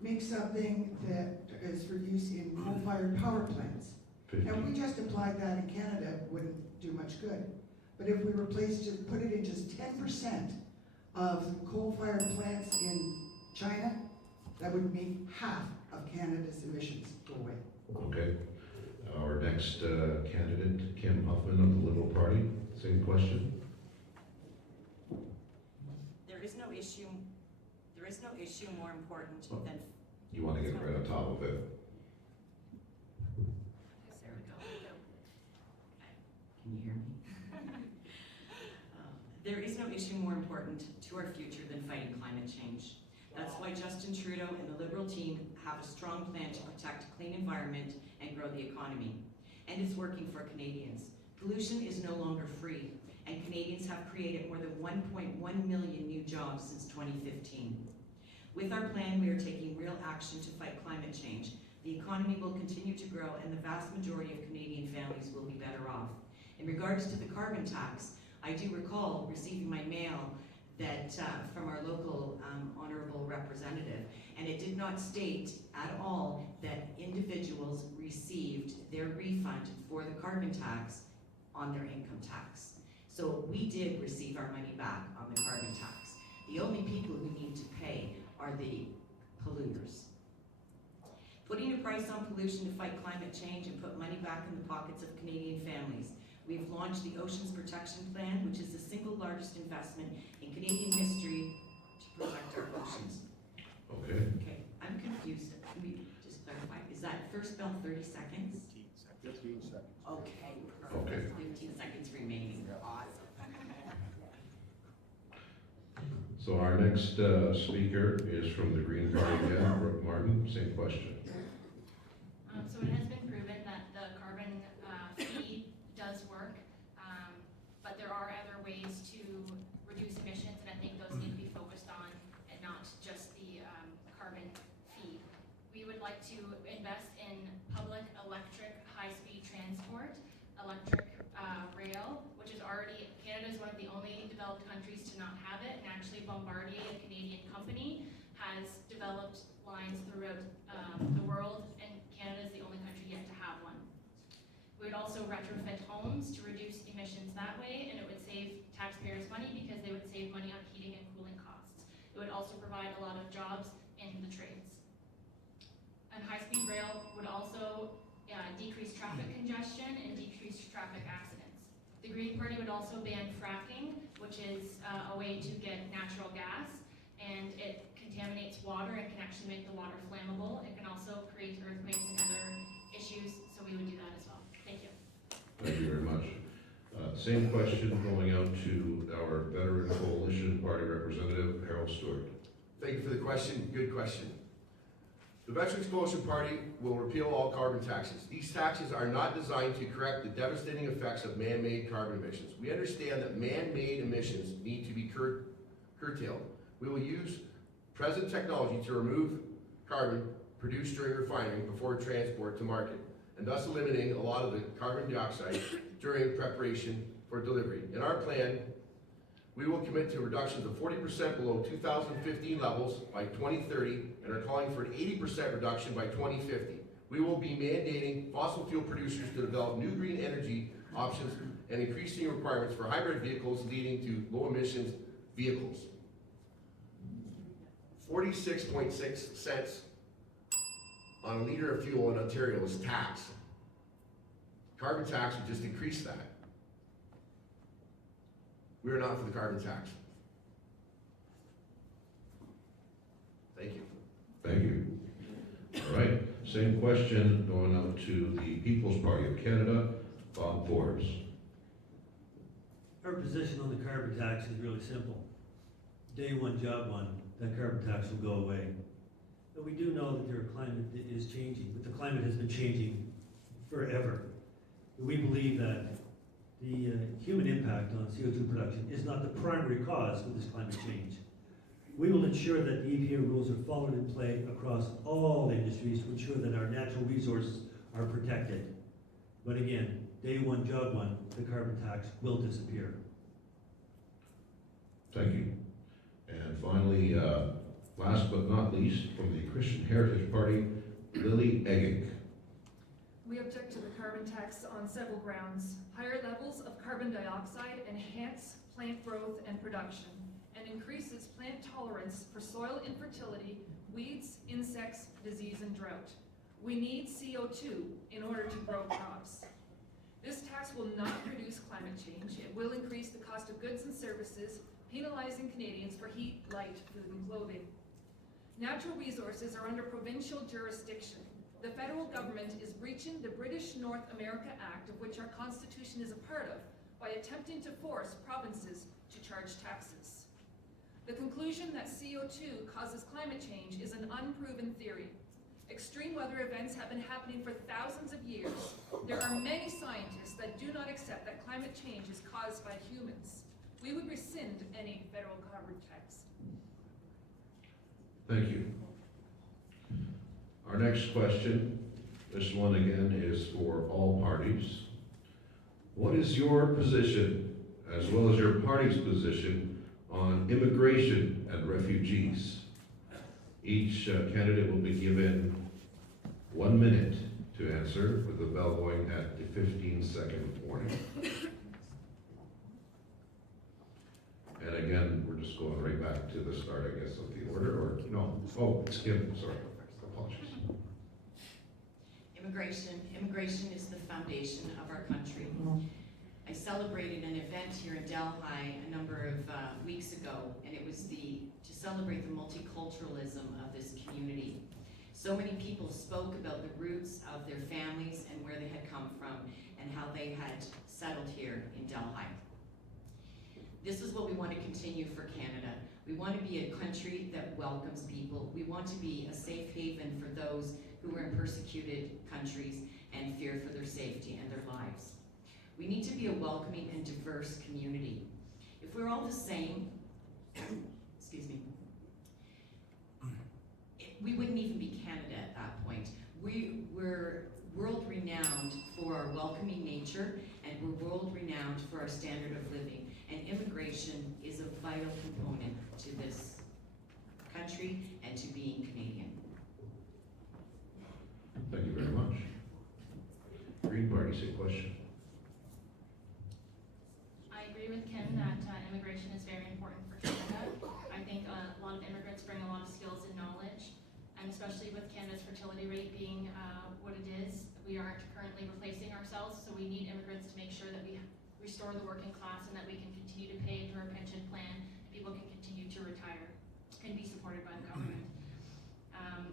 makes something that is for use in coal-fired power plants. 50. And we just applied that in Canada, it wouldn't do much good. But if we replaced it, put it in just 10% of coal-fired plants in China, that would make half of Canada's emissions go away. Okay. Our next candidate, Kim Huffman of the Liberal Party, same question. There is no issue more important than. You want to get right on top of it. There we go. Okay. Can you hear me? There is no issue more important to our future than fighting climate change. That's why Justin Trudeau and the Liberal team have a strong plan to protect a clean environment and grow the economy. And it's working for Canadians. Pollution is no longer free, and Canadians have created more than 1.1 million new jobs since 2015. With our plan, we are taking real action to fight climate change. The economy will continue to grow, and the vast majority of Canadian families will be better off. In regards to the carbon tax, I do recall receiving my mail that from our local honorable representative, and it did not state at all that individuals received their refund for the carbon tax on their income tax. So we did receive our money back on the carbon tax. The only people who need to pay are the polluters. Putting a price on pollution to fight climate change and put money back in the pockets of Canadian families. We've launched the Oceans Protection Plan, which is the single largest investment in Canadian history to protect our oceans. Okay. Okay, I'm confused. Let me just clarify. Is that first bell 30 seconds? 15 seconds. Okay, Okay. perfect. 15 seconds remaining. Awesome. So our next speaker is from the Green Party again, Brooke Martin, same question. So it has been proven that the carbon fee does work, but there are other ways to reduce emissions, and I think those need to be focused on and not just the carbon fee. We would like to invest in public electric high-speed transport, electric rail, which is already, Canada is one of the only developed countries to not have it, and actually Bombardier, a Canadian company, has developed lines throughout the world, and Canada is the only country yet to have one. We would also retrofit homes to reduce emissions that way, and it would save taxpayers money because they would save money on heating and cooling costs. It would also provide a lot of jobs in the trades. And high-speed rail would also decrease traffic congestion and decrease traffic accidents. The Green Party would also ban fracking, which is a way to get natural gas, and it contaminates water and can actually make the water flammable. It can also create earthquakes and other issues, so we would do that as well. Thank you. Thank you very much. Same question going out to our Veteran Coalition Party representative, Harold Stewart. Thank you for the question, good question. The Veterans Coalition Party will repeal all carbon taxes. These taxes are not designed to correct the devastating effects of man-made carbon emissions. We understand that man-made emissions need to be curtailed. We will use present technology to remove carbon produced during refining before transport to market, and thus eliminating a lot of the carbon dioxide during preparation for delivery. In our plan, We will commit to reductions of 40% below 2015 levels by 2030 and are calling for an 80% reduction by 2050. We will be mandating fossil fuel producers to develop new green energy options and increasing requirements for hybrid vehicles leading to low emissions vehicles. 46.6 cents on a liter of fuel in Ontario is tax. Carbon tax would just increase that. We are not for the carbon tax. Thank you. Thank you. All right, same question going out to the People's Party of Canada, Bob Forbes. Our position on the carbon tax is really simple. Day one, job one, that carbon tax will go away. But we do know that their climate is changing, but the climate has been changing forever. We believe that the human impact on CO2 production is not the primary cause of this climate change. We will ensure that the EPA rules are followed in play across all industries to ensure that our natural resources are protected. But again, day one, job one, the carbon tax will disappear. Thank you. And finally, last but not least, from the Christian Heritage Party, Lily Eggick. We object to the carbon tax on several grounds. Higher levels of carbon dioxide enhance plant growth and production and increases plant tolerance for soil infertility, weeds, insects, disease, and drought. We need CO2 in order to grow crops. This tax will not reduce climate change. It will increase the cost of goods and services, penalizing Canadians for heat, light, food, and clothing. Natural resources are under provincial jurisdiction. The federal government is breaching the British North America Act, of which our Constitution is a part of, by attempting to force provinces to charge taxes. The conclusion that CO2 causes climate change is an unproven theory. Extreme weather events have been happening for thousands of years. There are many scientists that do not accept that climate change is caused by humans. We would rescind any federal carbon tax. Thank you. Our next question, this one again is for all parties. What is your position, as well as your party's position, on immigration and refugees? Each candidate will be given 1 minute to answer, with the bell going at the 15-second warning. And again, we're just going right back to the start, I guess, of the order, or no? Oh, it's Kim, sorry. Apologies. Immigration is the foundation of our country. I celebrated an event here in Delhi a number of weeks ago, and it was to celebrate the multiculturalism of this community. So many people spoke about the roots of their families and where they had come from and how they had settled here in Delhi. This is what we want to continue for Canada. We want to be a country that welcomes people. We want to be a safe haven for those who are in persecuted countries and fear for their safety and their lives. We need to be a welcoming and diverse community. If we're all the same, excuse me, we wouldn't even be Canada at that point. We're world-renowned for our welcoming nature, and we're world-renowned for our standard of living. And immigration is a vital component to this country and to being Canadian. Thank you very much. Green Party, same question. I agree with Kim that immigration is very important for Canada. I think a lot of immigrants bring a lot of skills and knowledge, and especially with Canada's fertility rate being what it is, we aren't currently replacing ourselves, so we need immigrants to make sure that we restore the working class and that we can continue to pay into our pension plan, people can continue to retire and be supported by the government.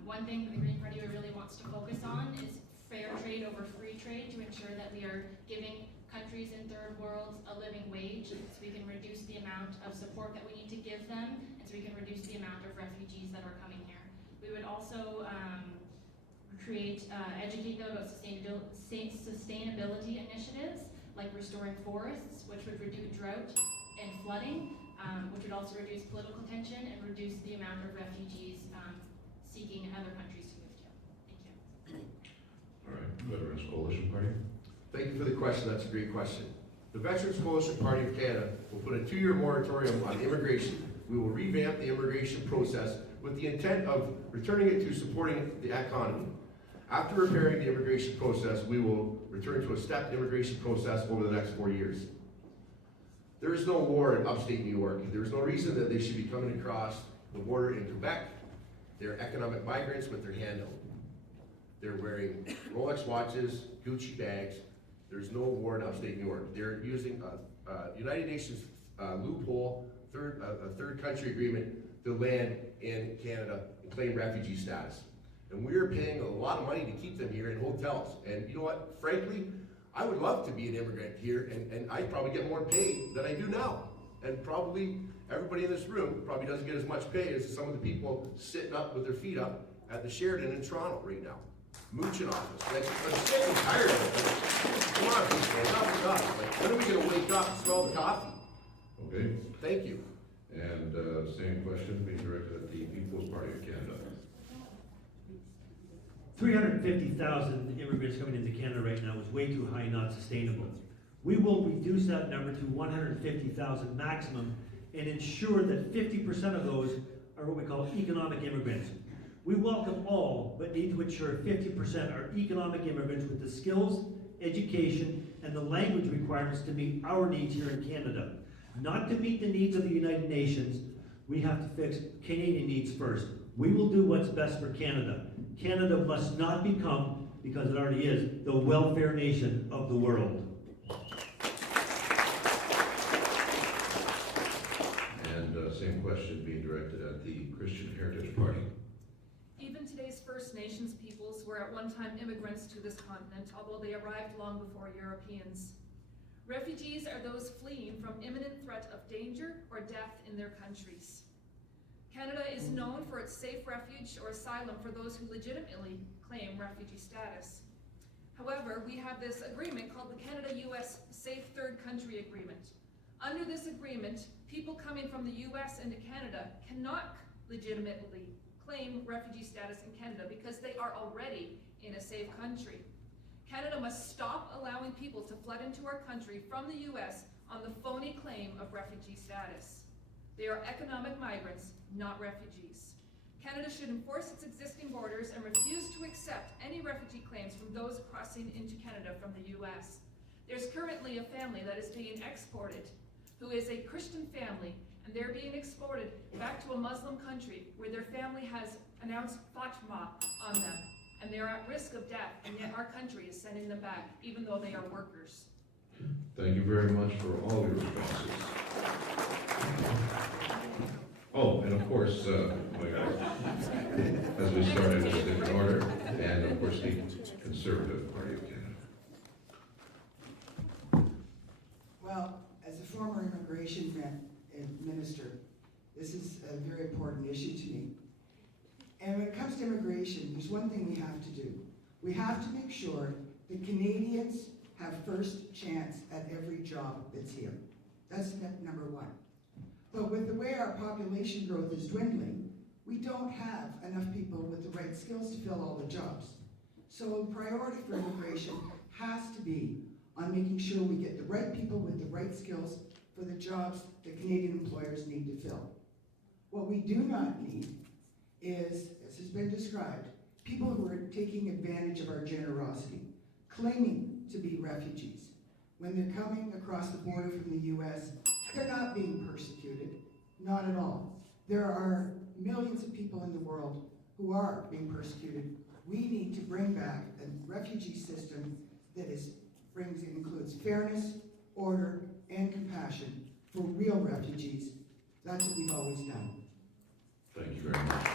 One thing that the Green Party really wants to focus on is fair trade over free trade, to ensure that we are giving countries in third worlds a living wage, so we can reduce the amount of support that we need to give them, and so we can reduce the amount of refugees that are coming here. We would also educate them about sustainability initiatives, like restoring forests, which would reduce drought and flooding, which would also reduce political tension and reduce the amount of refugees seeking other countries to move to. Thank you. All right, Veterans Coalition Party. Thank you for the question. That's a great question. The Veterans Coalition Party of Canada will put a 2-year moratorium on immigration. We will revamp the immigration process with the intent of returning it to supporting the economy. After repairing the immigration process, we will return to a stepped immigration process over the next 4 years. There is no war in upstate New York. There is no reason that they should be coming across the border in Quebec. They're economic migrants with their hand out. They're wearing Rolex watches, Gucci bags. There's no war in upstate New York. They're using a United Nations loophole, a third country agreement to land in Canada and claim refugee status. And we're paying a lot of money to keep them here in hotels. And you know what, frankly, I would love to be an immigrant here, and I'd probably get more pay than I do now. And probably everybody in this room probably doesn't get as much pay as some of the people sitting up with their feet up at the Sheraton in Toronto right now. Mooching off us. Like, I'm sick and tired of it. Like, come on, people, enough is enough. Like, when are we gonna wake up and smell the coffee? Okay, Thank you. and same question being directed at the People's Party of Canada. 350,000 immigrants coming into Canada right now is way too high, not sustainable. We will reduce that number to 150,000 maximum and ensure that 50% of those are what we call economic immigrants. We welcome all, but need to ensure 50% are economic immigrants with the skills, education, and the language requirements to meet our needs here in Canada. Not to meet the needs of the United Nations, we have to fix Canadian needs first. We will do what's best for Canada. Canada must not become, because it already is, the welfare nation of the world. And same question being directed at the Christian Heritage Party. Even today's First Nations peoples were at one time immigrants to this continent, although they arrived long before Europeans. Refugees are those fleeing from imminent threat of danger or death in their countries. Canada is known for its safe refuge or asylum for those who legitimately claim refugee status. However, we have this agreement called the Canada-US Safe Third Country Agreement. Under this agreement, people coming from the US into Canada cannot legitimately claim refugee status in Canada because they are already in a safe country. Canada must stop allowing people to flood into our country from the US on the phony claim of refugee status. They are economic migrants, not refugees. Canada should enforce its existing borders and refuse to accept any refugee claims from those crossing into Canada from the US. There's currently a family that is being exported, who is a Christian family, and they're being exported back to a Muslim country where their family has announced Fatwa on them, and they're at risk of death, and yet our country is sending them back, even though they are workers. Thank you very much for all your responses. Oh, and of course, as we started in a different order, and of course the Conservative Party of Canada. Well, as a former immigration minister, this is a very important issue to me. And when it comes to immigration, there's one thing we have to do. We have to make sure that Canadians have first chance at every job that's here. That's number one. But with the way our population growth is dwindling, we don't have enough people with the right skills to fill all the jobs. So a priority for immigration has to be on making sure we get the right people with the right skills for the jobs that Canadian employers need to fill. What we do not need is, as has been described, people who are taking advantage of our generosity, claiming to be refugees. When they're coming across the border from the US, they're not being persecuted, not at all. There are millions of people in the world who are being persecuted. We need to bring back a refugee system that includes fairness, order, and compassion for real refugees. That's what we've always done. Thank you very much.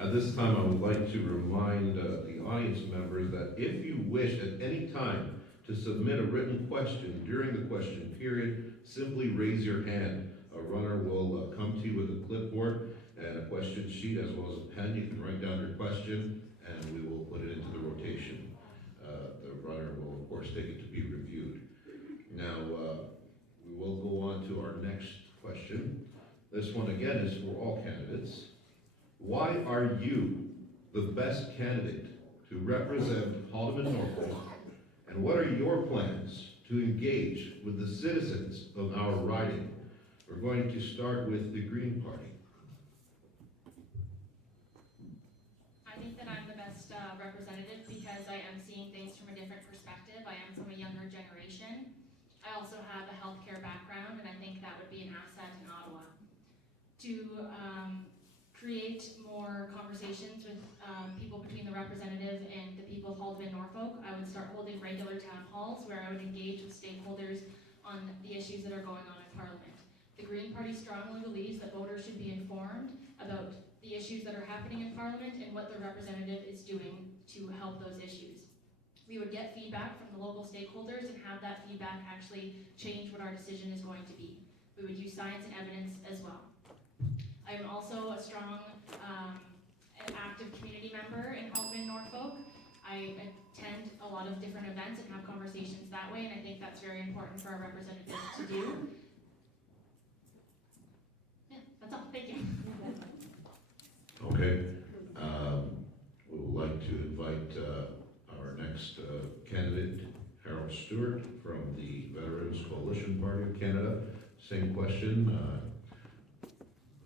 At this time, I would like to remind the audience members that if you wish at any time to submit a written question during the question period, simply raise your hand. A runner will come to you with a clipboard and a question sheet as well as a pen. You can write down your question and we will put it into the rotation. The runner will, of course, take it to be reviewed. Now, we will go on to our next question. This one, again, is for all candidates. Why are you the best candidate to represent Haldimand Norfolk And what are your plans to engage with the citizens of our riding? We're going to start with the Green Party. I think that I'm the best representative because I am seeing things from a different perspective. I am from a younger generation. I also have a healthcare background, and I think that would be an asset in Ottawa. To create more conversations with people between the representative and the people of Halton and Norfolk, I would start holding regular town halls where I would engage with stakeholders on the issues that are going on in Parliament. The Green Party strongly believes that voters should be informed about the issues that are happening in Parliament and what the representative is doing to help those issues. We would get feedback from the local stakeholders and have that feedback actually change what our decision is going to be. We would use science and evidence as well. I am also a strong and active community member in Halton and Norfolk. I attend a lot of different events and have conversations that way, and I think that's very important for our representatives to do. Yeah, that's all. Thank you. Okay. We would like to invite our next candidate, Harold Stewart from the Veterans Coalition Party of Canada. Same question.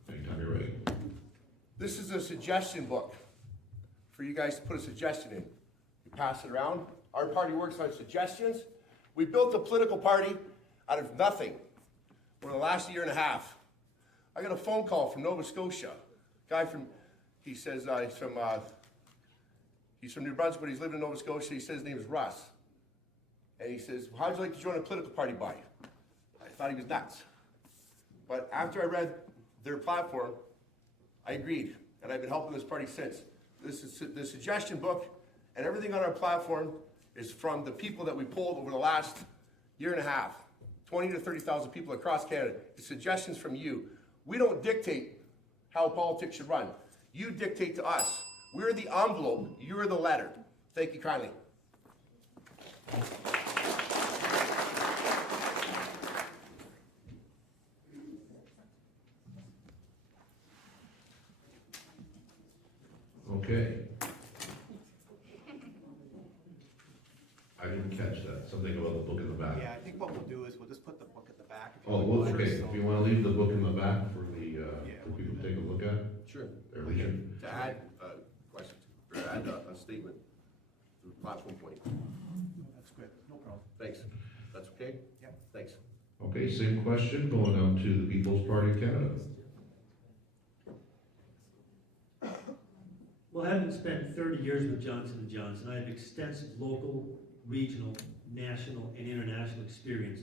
Anytime you're ready. This is a suggestion book for you guys to put a suggestion in. You pass it around. Our party works on suggestions. We built a political party out of nothing over the last year and a half. I got a phone call from Nova Scotia. Guy from, he says he's from New Brunswick, but he's living in Nova Scotia. He says his name is Russ. And he says, how'd you like to join a political party by? I thought he was nuts. But after I read their platform, I agreed, and I've been helping this party since. This is the suggestion book, and everything on our platform is from the people that we polled over the last year and a half. 20 to 30,000 people across Canada. It's suggestions from you. We don't dictate how politics should run. You dictate to us. We're the envelope, you're the letter. Thank you kindly. Okay. I didn't catch that. Something about the book in the back. Yeah, I think what we'll do is we'll just put the book at the back. if you Oh, don't well, mind. okay. So- If you want to leave the book in the back for the Yeah, for we'll people do to take a look at, Sure. their leisure. To add a question, or add a statement to the platform point. That's good, no problem. Thanks. That's okay? Yep. Thanks. Okay, same question going out to the People's Party of Canada. Well, having spent 30 years with Johnson & Johnson, I have extensive local, regional, national, and international experience.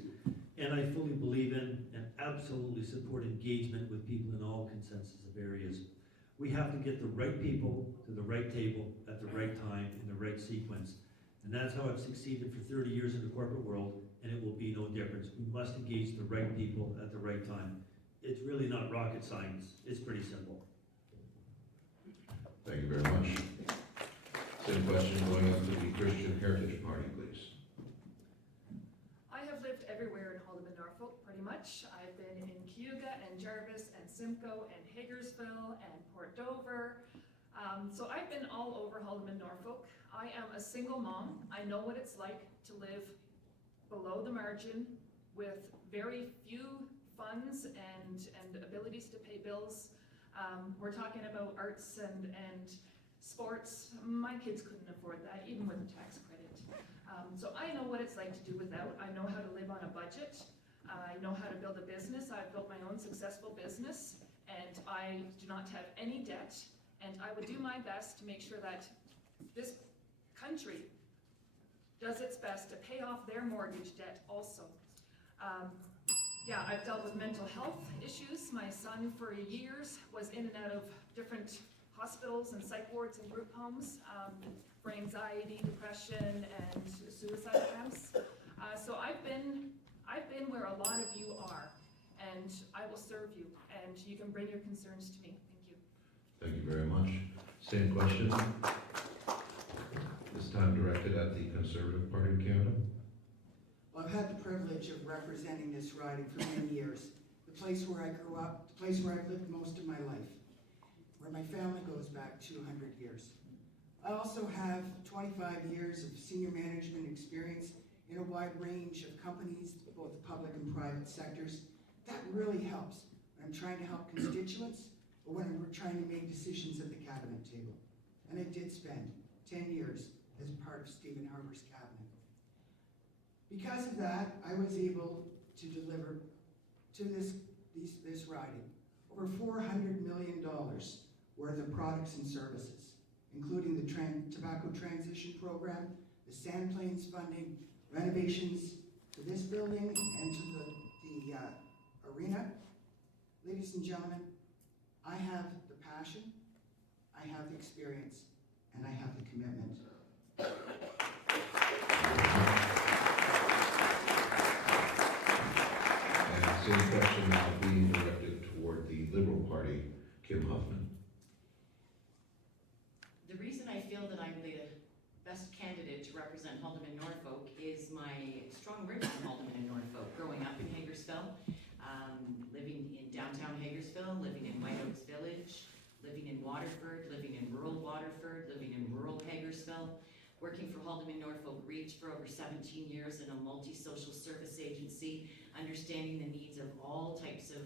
And I fully believe in and absolutely support engagement with people in all consensus of areas. We have to get the right people to the right table at the right time in the right sequence. And that's how I've succeeded for 30 years in the corporate world, and it will be no difference. We must engage the right people at the right time. It's really not rocket science. It's pretty simple. Thank you very much. Same question going out to the Christian Heritage Party, please. I have lived everywhere in Halton and Norfolk, pretty much. I've been in Cayuga and Jarvis and Simcoe and Hagersville and Port Dover. So I've been all over Halton and Norfolk. I am a single mom. I know what it's like to live below the margin with very few funds and abilities to pay bills. We're talking about arts and sports. My kids couldn't afford that, even with a tax credit. So I know what it's like to do without. I know how to live on a budget. I know how to build a business. I've built my own successful business, and I do not have any debt. And I would do my best to make sure that this country does its best to pay off their mortgage debt also. Yeah, I've dealt with mental health issues. My son, for years, was in and out of different hospitals and psych wards and group homes for anxiety, depression, and suicide attempts. So I've been where a lot of you are, and I will serve you, and you can bring your concerns to me. Thank you. Thank you very much. Same question. This time directed at the Conservative Party of Canada. Well, I've had the privilege of representing this riding for many years. The place where I grew up, the place where I've lived most of my life, where my family goes back 200 years. I also have 25 years of senior management experience wide range of companies, both public and private sectors. That really helps when I'm trying to help constituents or when we're trying to make decisions at the cabinet table. And I did spend 10 years as part of Stephen Harper's cabinet. Because of that, I was able to deliver to this riding over $400 million worth of products and services, including the tobacco transition program, the Sand Plains funding, renovations to this building and to the arena. Ladies and gentlemen, I have the passion, I have the experience, and I have the commitment. And same question now being directed toward the Liberal Party, Kim Huffman. The reason I feel that I'm the best candidate to represent Haldimand Norfolk is my strong roots in Haldimand and Norfolk. Growing up in Hagersville, living in downtown Hagersville, living in White Oaks Village, living in Waterford, living in rural Waterford, living in rural Hagersville, working for Haldimand Norfolk Reach for over 17 years in a multi-social service agency, understanding the needs of all types of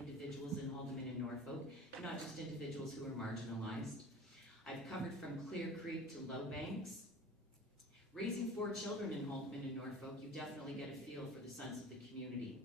individuals in Haldimand and Norfolk, not just individuals who are marginalized. I've covered from Clear Creek to Low Banks. Raising 4 children in Haldimand and Norfolk, you definitely get a feel for the sense of the community.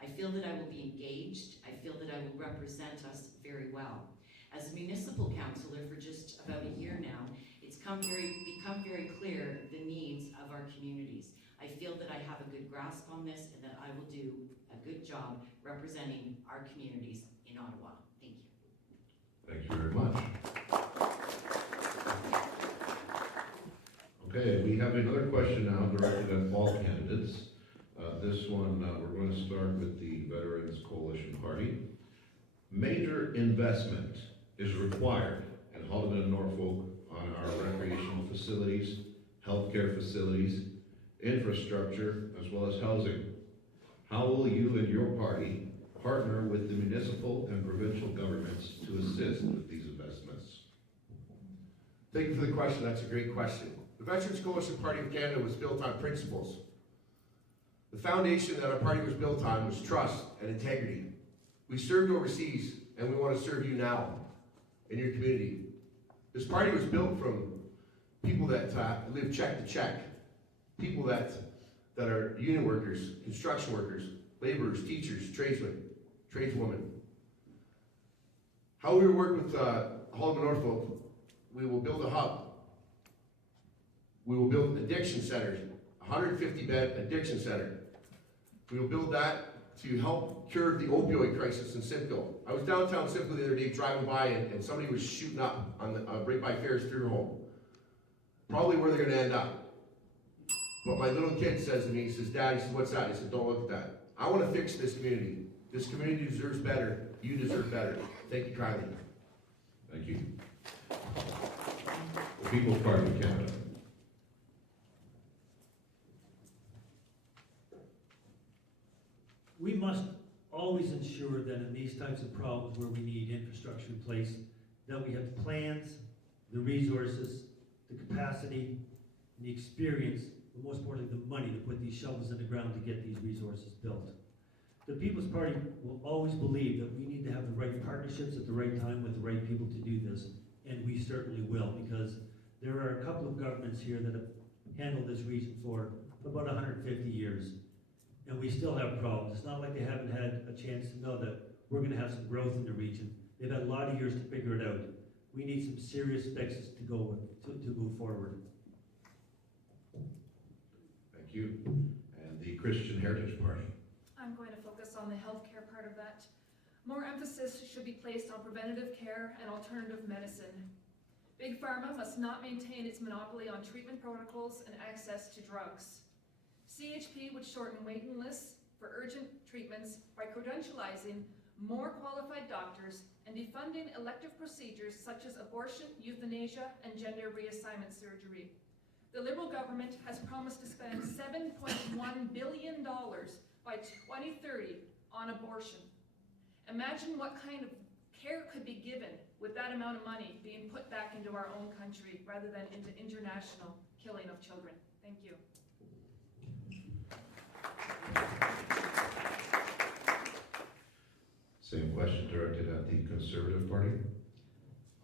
I feel that I will be engaged. I feel that I will represent us very well. As a municipal councillor for just about a year now, it's become very clear the needs of our communities. I feel that I have a good grasp on this and that I will do a good job representing our communities in Ottawa. Thank you. Thank you very much. Okay, we have another question now directed at all candidates. This one, we're going to start with the Veterans Coalition Party. Major investment is required at Haldimand and Norfolk on our recreational facilities, healthcare facilities, infrastructure, as well as housing. How will you and your party partner with the municipal and provincial governments to assist with these investments? Thank you for the question. That's a great question. The Veterans Coalition Party of Canada was built on principles. The foundation that our party was built on was trust and integrity. We served overseas, and we want to serve you now in your community. This party was built from people that live check to check, people that are union workers, construction workers, laborers, teachers, tradesmen, tradeswomen. How we work with Haldimand Norfolk, we will build a hub. We will build addiction centers, 150-bed addiction center. We will build that to help cure the opioid crisis in Simcoe. I was downtown Simcoe the other day driving by and somebody was shooting up on the right by Ferris Funeral Home. Probably where they're gonna end up. But my little kid says to me, he says, Dad, he says, what's that? I said, don't look at that. I want to fix this community. This community deserves better. You deserve better. Thank you kindly. Thank you. The People's Party of Canada. We must always ensure that in these types of problems where we need infrastructure in place, that we have the plans, the resources, the capacity, and the experience, but most importantly, the money to put these shovels in the ground to get these resources built. The People's Party will always believe that we need to have the right partnerships at the right time with the right people to do this, and we certainly will, because there are a couple of governments here that have handled this region for about 150 years. And we still have problems. It's not like they haven't had a chance to know that we're going to have some growth in the region. They've had a lot of years to figure it out. We need some serious fixes to go with, to move forward. Thank you. And the Christian Heritage Party. I'm going to focus on the healthcare part of that. More emphasis should be placed on preventative care and alternative medicine. Big Pharma must not maintain its monopoly on treatment protocols and access to drugs. CHP would shorten waiting lists for urgent treatments by credentializing more qualified doctors and defunding elective procedures such as abortion, euthanasia, and gender reassignment surgery. The Liberal government has promised to spend $7.1 billion by 2030 on abortion. Imagine what kind of care could be given with that amount of money being put back into our own country rather than into international killing of children. Thank you. question directed at the Conservative Party.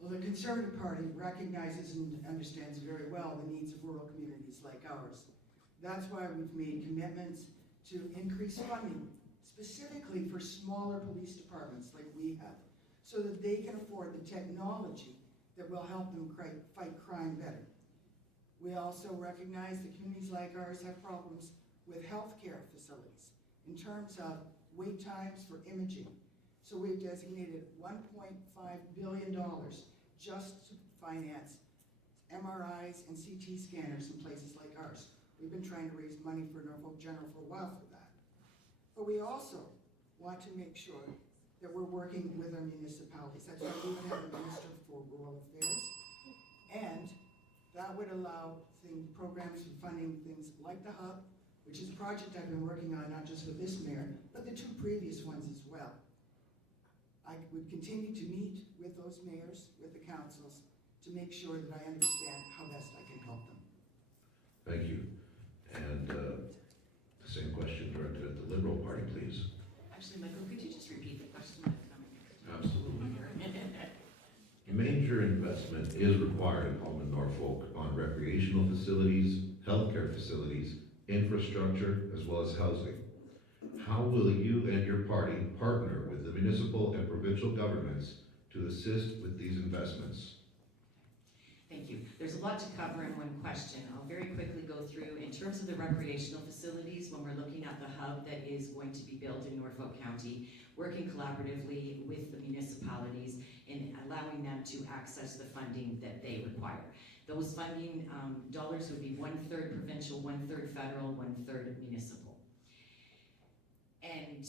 Well, the Conservative Party recognizes and understands very well the needs of rural communities like ours. That's why we've made commitments to increase funding, specifically for smaller police departments like we have, so that they can afford the technology that will help them fight crime better. We also recognize that communities like ours have problems with healthcare facilities in terms of wait times for imaging. So we've designated $1.5 billion just to finance MRIs and CT scanners in places like ours. We've been trying to raise money for Norfolk General for a while for that. But we also want to make sure that we're working with our municipalities. That's why we would have a Minister for Rural Affairs. And that would allow programs for funding things like the Hub, which is a project I've been working on, not just with this mayor, but the two previous ones as well. I would continue to meet with those mayors, with the councils, to make sure that I understand how best I can help them. Thank you. And the same question directed at the Liberal Party, please. Actually, Michael, could you just repeat the question? Absolutely. Major investment is required in Halton, Norfolk on recreational facilities, healthcare facilities, infrastructure, as well as housing. How will you and your party partner with the municipal and provincial governments to assist with these investments? Thank you. There's a lot to cover in one question. I'll very quickly go through. In terms of the recreational facilities, when we're looking at the hub that is going to be built in Norfolk County, working collaboratively with the municipalities in allowing them to access the funding that they require. Those funding dollars would be 1/3 provincial, 1/3 federal, 1/3 municipal. And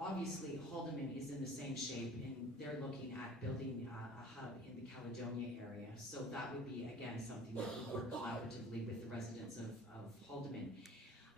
obviously, Haldeman is in the same shape, and they're looking at building a hub in the Caledonia area. So that would be, again, something that would work collaboratively with the residents of Haldeman.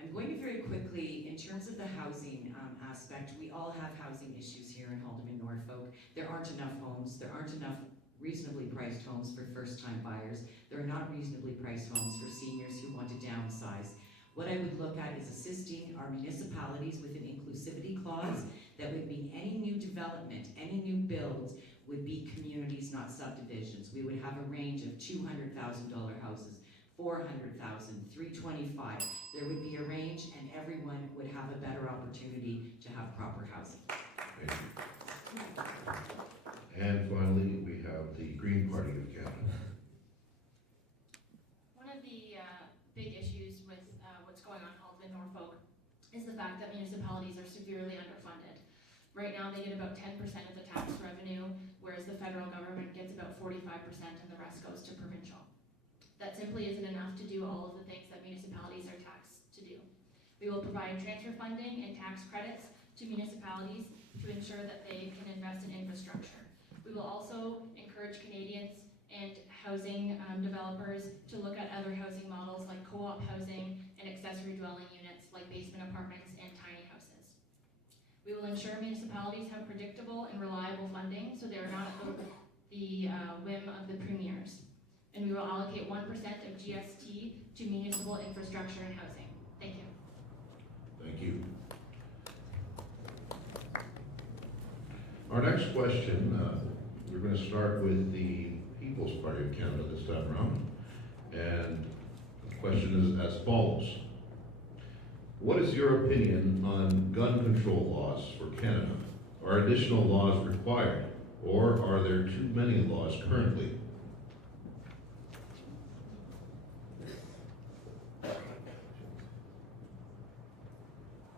I'm going to very quickly, in terms of the housing aspect, we all have housing issues here in Haldeman, Norfolk. There aren't enough homes. There aren't enough reasonably priced homes for first-time buyers. There are not reasonably priced homes for seniors who want to downsize. What I would look at is assisting our municipalities with an inclusivity clause that would mean any new development, any new builds would be communities, not subdivisions. We would have a range of $200,000 houses, $400,000, $325,000. There would be a range, and everyone would have a better opportunity to have proper housing. Thank you. And finally, we have the Green Party of Canada. One of the big issues with what's going on in Halton, Norfolk, is the fact that municipalities are severely underfunded. Right now, they get about 10% of the tax revenue, whereas the federal government gets about 45% and the rest goes to provincial. That simply isn't enough to do all of the things that municipalities are taxed to do. We will provide transfer funding and tax credits to municipalities to ensure that they can invest in infrastructure. We will also encourage Canadians and housing developers to look at other housing models like co-op housing and accessory dwelling units like basement apartments and tiny houses. We will ensure municipalities have predictable and reliable funding so they are not at the whim of the premiers. And we will allocate 1% of GST to municipal infrastructure and housing. Thank you. Thank you. Our next question, we're going to start with the People's Party of Canada this time around. And the question is as follows. What is your opinion on gun control laws for Canada? Are additional laws required, or are there too many laws currently?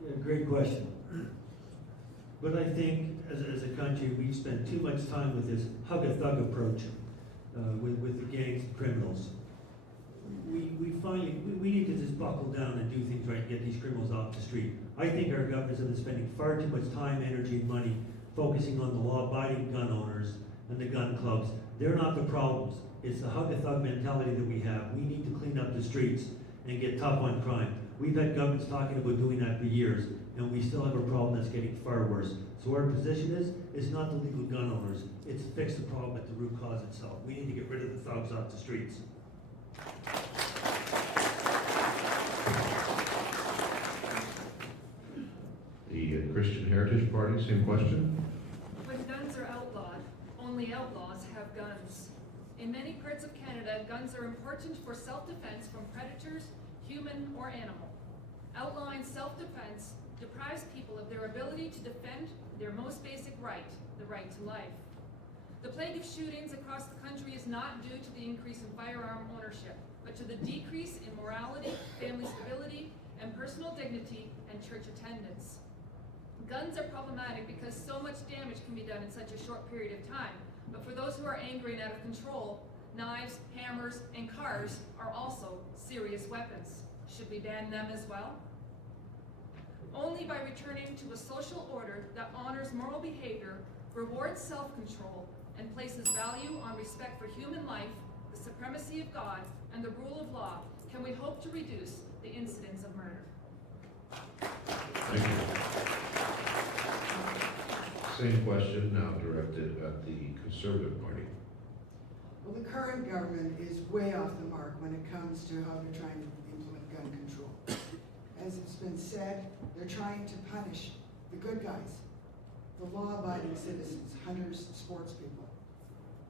Yeah, great question. But I think as a country, we've spent too much time with this hug-a-thug approach with the gangs and criminals. We need to just buckle down and do things right and get these criminals off the street. I think our governments have been spending far too much time, energy, and money focusing on the law-abiding gun owners and the gun clubs. They're not the problems. It's the hug-a-thug mentality that we have. We need to clean up the streets and get tough on crime. We've had governments talking about doing that for years, and we still have a problem that's getting far worse. So our position is not the legal gun owners, it's to fix the problem at the root cause itself. We need to get rid of the thugs off the streets. The Christian Heritage Party, same question. With gun In many parts of Canada, guns are important for self-defense from predators, human or animal. Outlawing self-defense deprives people of their ability to defend their most basic right, the right to life. The plague of shootings across the country is not due to the increase in firearm ownership, but to the decrease in morality, family stability, and personal dignity and church attendance. Guns are problematic because so much damage can be done in such a short period of time. But for those who are angry and out of control, knives, hammers, and cars are also serious weapons. Should we ban them as well? Only by returning to a social order that honors moral behavior, rewards self-control, and places value on respect for human life, the supremacy of God, and the rule of law can we hope to reduce the incidence of murder. Thank you. Same question now directed at the Conservative Party. Well, the current government is way off the mark when it comes to how they're trying to implement gun control. As it's been said, they're trying to punish the good guys, the law-abiding citizens, hunters, sports people.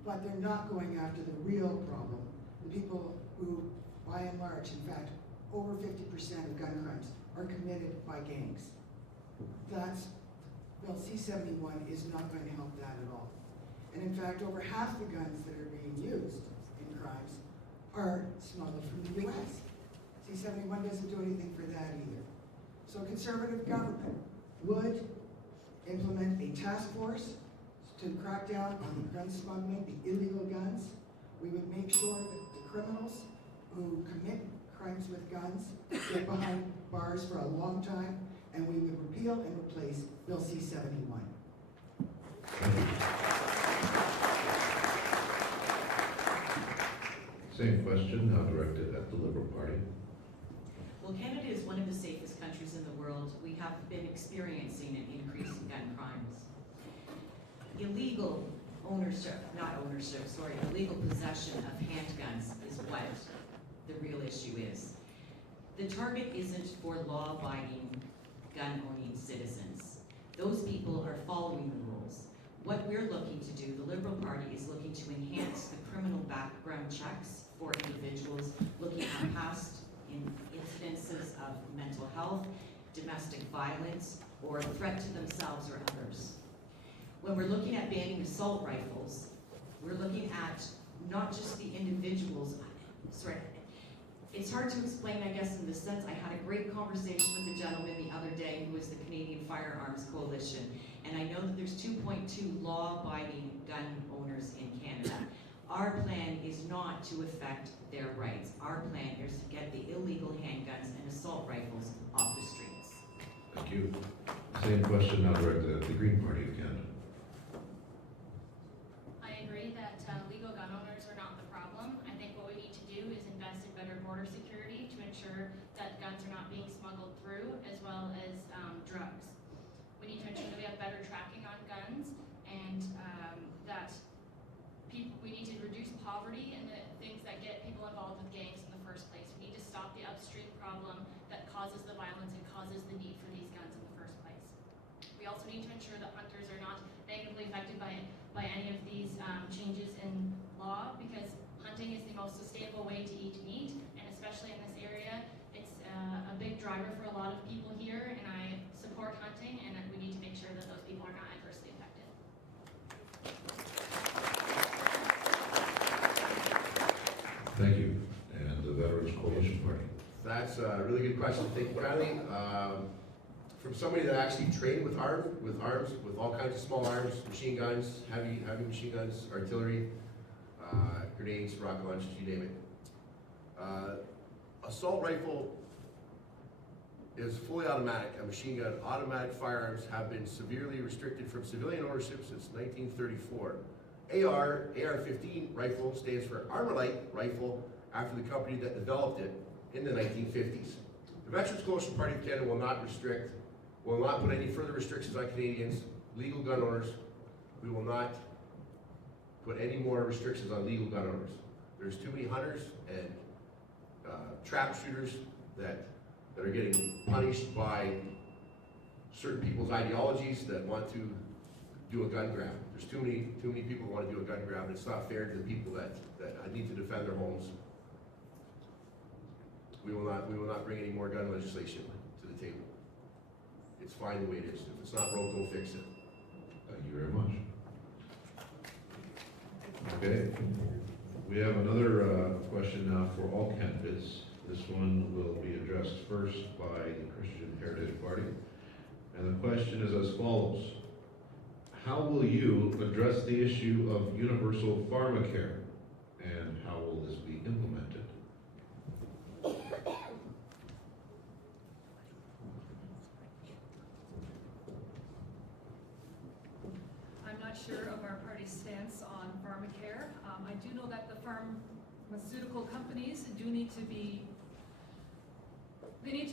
But they're not going after the real problem, the people who, by and large, in fact, over 50% of gun crimes are committed by gangs. Bill C-71 is not going to help that at all. And in fact, over half the guns that are being used in crimes are smuggled from the US. C-71 doesn't do anything for that either. So conservative government would implement a task force to crack down on gun smuggling, the illegal guns. We would make sure that the criminals who commit crimes with guns get behind bars for a long time, and we would repeal and replace Bill C-71. Same question now directed at the Liberal Party. Well, Canada is one of the safest countries in the world. We have been experiencing an increase in gun crimes. Illegal illegal possession of handguns is what the real issue is. The target isn't for law-abiding, gun-owning citizens. Those people are following the rules. What we're looking to do, the Liberal Party is looking to enhance the criminal background checks for individuals, looking at past incidences of mental health, domestic violence, or threat to themselves or others. When we're looking at banning assault rifles, we're looking at not just the individuals. Sorry, it's hard to explain, I guess, in the sense I had a great conversation with a gentleman the other day who was the Canadian Firearms Coalition, and I know that there's 2.2 law-abiding gun owners in Canada. Our plan is not to affect their rights. Our plan is to get the illegal handguns and assault rifles off the streets. Thank you. Same question now directed at the Green Party of Canada. I agree that legal gun owners are not the problem. I think what we need to do is invest in better border security to ensure that guns are not being smuggled through, as well as drugs. We need to ensure that we have better tracking on guns, and that we need to reduce poverty and the things that get people involved with gangs in the first place. We need to stop the upstream problem that causes the violence and causes the need for these guns in the first place. We also need to ensure that hunters are not negatively affected by any of these changes in law, because hunting is the most sustainable way to eat meat, and especially in this area, it's a big driver for a lot of people here, and I support hunting, and we need to make sure that those people are not adversely affected. Thank you. And the Veterans Coalition Party. That's a really good question. Thank you, Kylie. From somebody that actually trained with arms, with all kinds of small arms, machine guns, heavy machine guns, artillery, grenades, rocket launchers, you name it. Assault rifle is fully automatic. A machine gun, automatic firearms have been severely restricted from civilian ownership since 1934. AR-15 rifle stands for Armalite rifle, after the company that developed it in the 1950s. The Veterans Coalition Party of Canada will not put any further restrictions on Canadians, legal gun owners. We will not put any more restrictions on legal gun owners. There's too many hunters and trap shooters that are getting punished by certain people's ideologies that want to do a gun grab. There's too many people who wanna do a gun grab, and it's not fair to the people that need to defend their homes. We will not bring any more gun legislation to the table. It's fine the way it is. If it's not broke, go fix it. Thank you very much. Okay, we have another question now for all candidates. This one will be addressed first by the Christian Heritage Party. And the question is as follows. How will you address the issue of universal pharmacare? And how will this be implemented? I'm not sure of our party's stance on pharmacare. I do know that the pharmaceutical companies do need to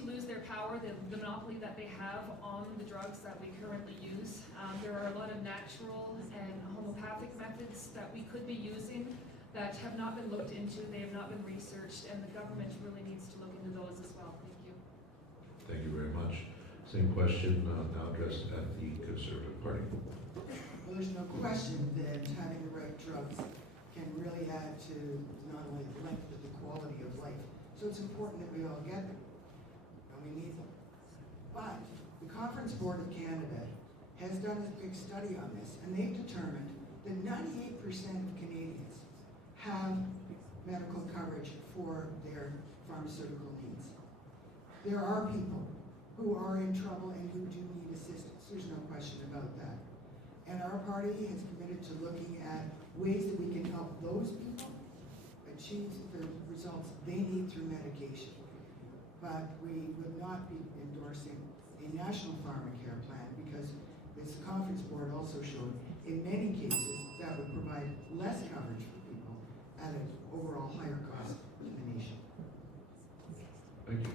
lose their power, the monopoly that they have on the drugs that we currently use. There are a lot of natural and homeopathic methods that we could be using that have not been looked into, they have not been researched, and the government really needs to look into those as well. Thank you. Thank you very much. Same question now addressed at the Conservative Party. Well, there's no question that having the right drugs can really add to not only the length but the quality of life. So it's important that we all get them, and we need them. But the Conference Board of Canada has done a big study on this, and they've determined that 98% of Canadians have medical coverage for their pharmaceutical needs. There are people who are in trouble and who do need assistance. There's no question about that. And our party has committed to looking at ways that we can help those people achieve the results they need through medication. But we would not be endorsing a national pharmacare plan because this conference board also showed in many cases that would provide less coverage for people at an overall higher cost to the nation. Thank you.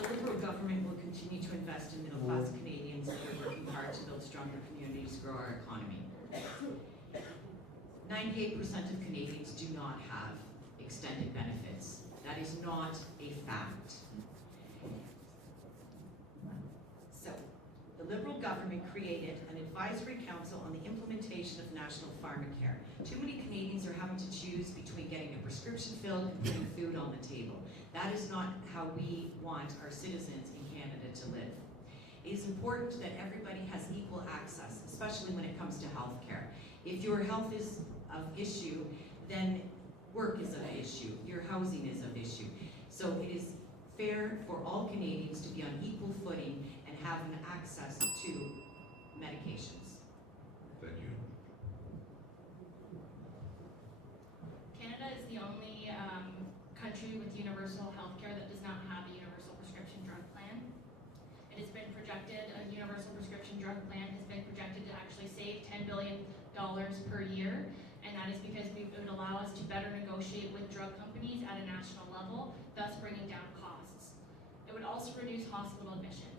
The Liberal government will continue to invest in middle-class Canadians who are working hard to build stronger communities, grow our economy. 98% of Canadians do not have extended benefits. That is not a fact. So, the Liberal government created an advisory council on the implementation of national pharmacare. Too many Canadians are having to choose between getting a prescription filled and putting food on the table. That is not how we want our citizens in Canada to live. It is important that everybody has equal access, especially when it comes to health care. If your health is of issue, then work is of issue, your housing is of issue. So it is fair for all Canadians to be on equal footing and have an access to medications. Thank you. Canada is the only country with universal health care that does not have a universal prescription drug plan. It has been projected, a universal prescription drug plan has been projected to actually save $10 billion per year, and that is because it would allow us to better negotiate with drug companies at a national level, thus bringing down costs. It would also reduce hospital admissions.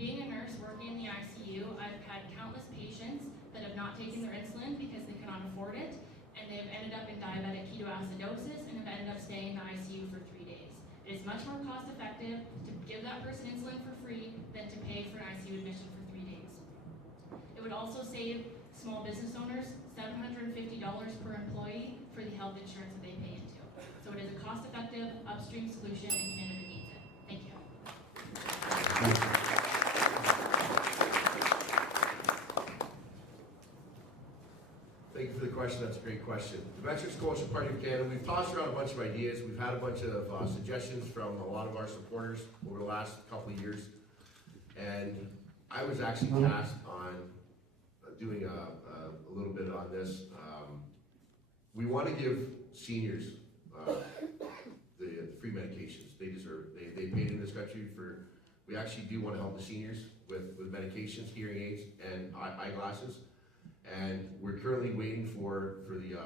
Being a nurse working in the ICU, I've had countless patients that have not taken their insulin because they cannot afford it, and they have ended up in diabetic ketoacidosis and have ended up staying in the ICU for 3 days. It is much more cost effective to give that person insulin for free than to pay for an ICU admission for 3 days. It would also save small business owners $750 per employee for the health insurance that they pay into. So it is a cost effective upstream solution and Canada needs it. Thank you. Thank you for the question. That's a great question. The Veterans Coalition Party of Canada, we've tossed around a bunch of ideas. We've had a bunch of suggestions from a lot of our supporters over the last couple of years. And I was actually tasked on doing a little bit on this. We want to give seniors the free medications they deserve. They paid in this country for, we actually do want to help the seniors with medications, hearing aids, and eyeglasses. And we're currently waiting for the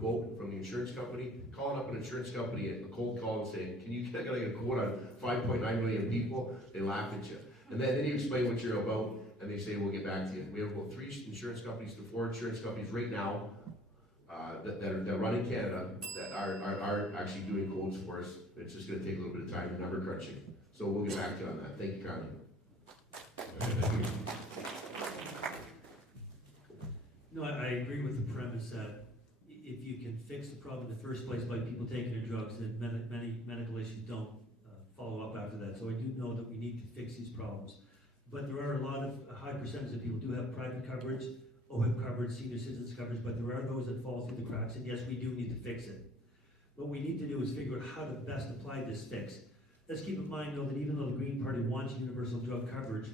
quote from the insurance company, calling up an insurance company, a cold call and saying, can you get a quote on 5.9 million people? They laugh at you. And then you explain what you're about, and they say, we'll get back to you. We have about 3 insurance companies to 4 insurance companies right now that run in Canada, that are actually doing codes for us. It's just gonna take a little bit of time, and number crunching. So we'll get back to you on that. Thank you, Connie. No, I agree with the premise that if you can fix the problem in the first place by people taking their drugs, then many medical issues don't follow up after that. So I do know that we need to fix these problems. But there are a high percentage of people do have private coverage, OHIP coverage, senior citizens coverage, but there are those that fall through the cracks, and yes, we do need to fix it. What we need to do is figure out how to best apply this fix. Let's keep in mind, though, that even though the Green Party wants universal drug coverage,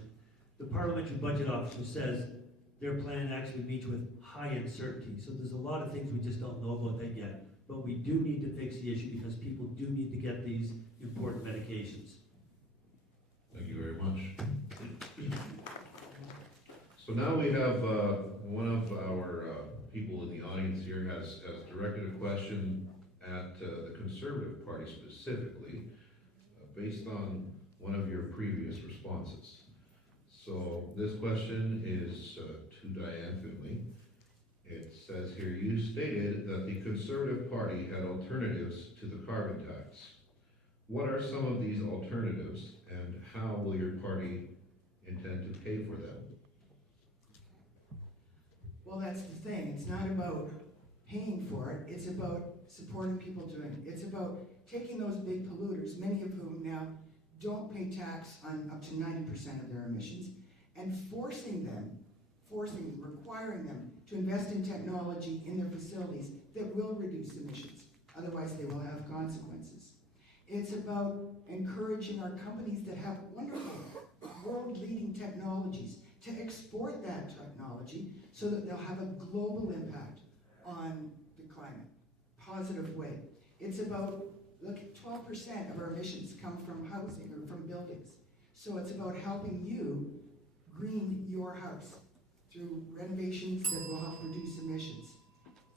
the Parliamentary Budget Officer says their plan actually meets with high uncertainty. So there's a lot of things we just don't know about that yet. But we do need to fix the issue because people do need to get these important medications. Thank you very much. So now we have, one of our people in the audience here has directed a question at the Conservative Party specifically, based on one of your previous responses. So this question is to Diane Finley. It says here, you stated that the Conservative Party had alternatives to the carbon tax. What are some of these alternatives, and how will your party intend to pay for them? Well, that's the thing. It's not about paying for it. It's about supporting people doing it. It's about taking those big polluters, many of whom now don't pay tax on up to 90% of their emissions, and requiring them to invest in technology in their facilities that will reduce emissions. Otherwise, they will have consequences. It's about encouraging our companies that have wonderful world-leading technologies to export that technology so that they'll have a global impact on the climate, positive way. It's about, look, 12% of our emissions come from housing or from buildings. So it's about helping you green your house through renovations that will help reduce emissions.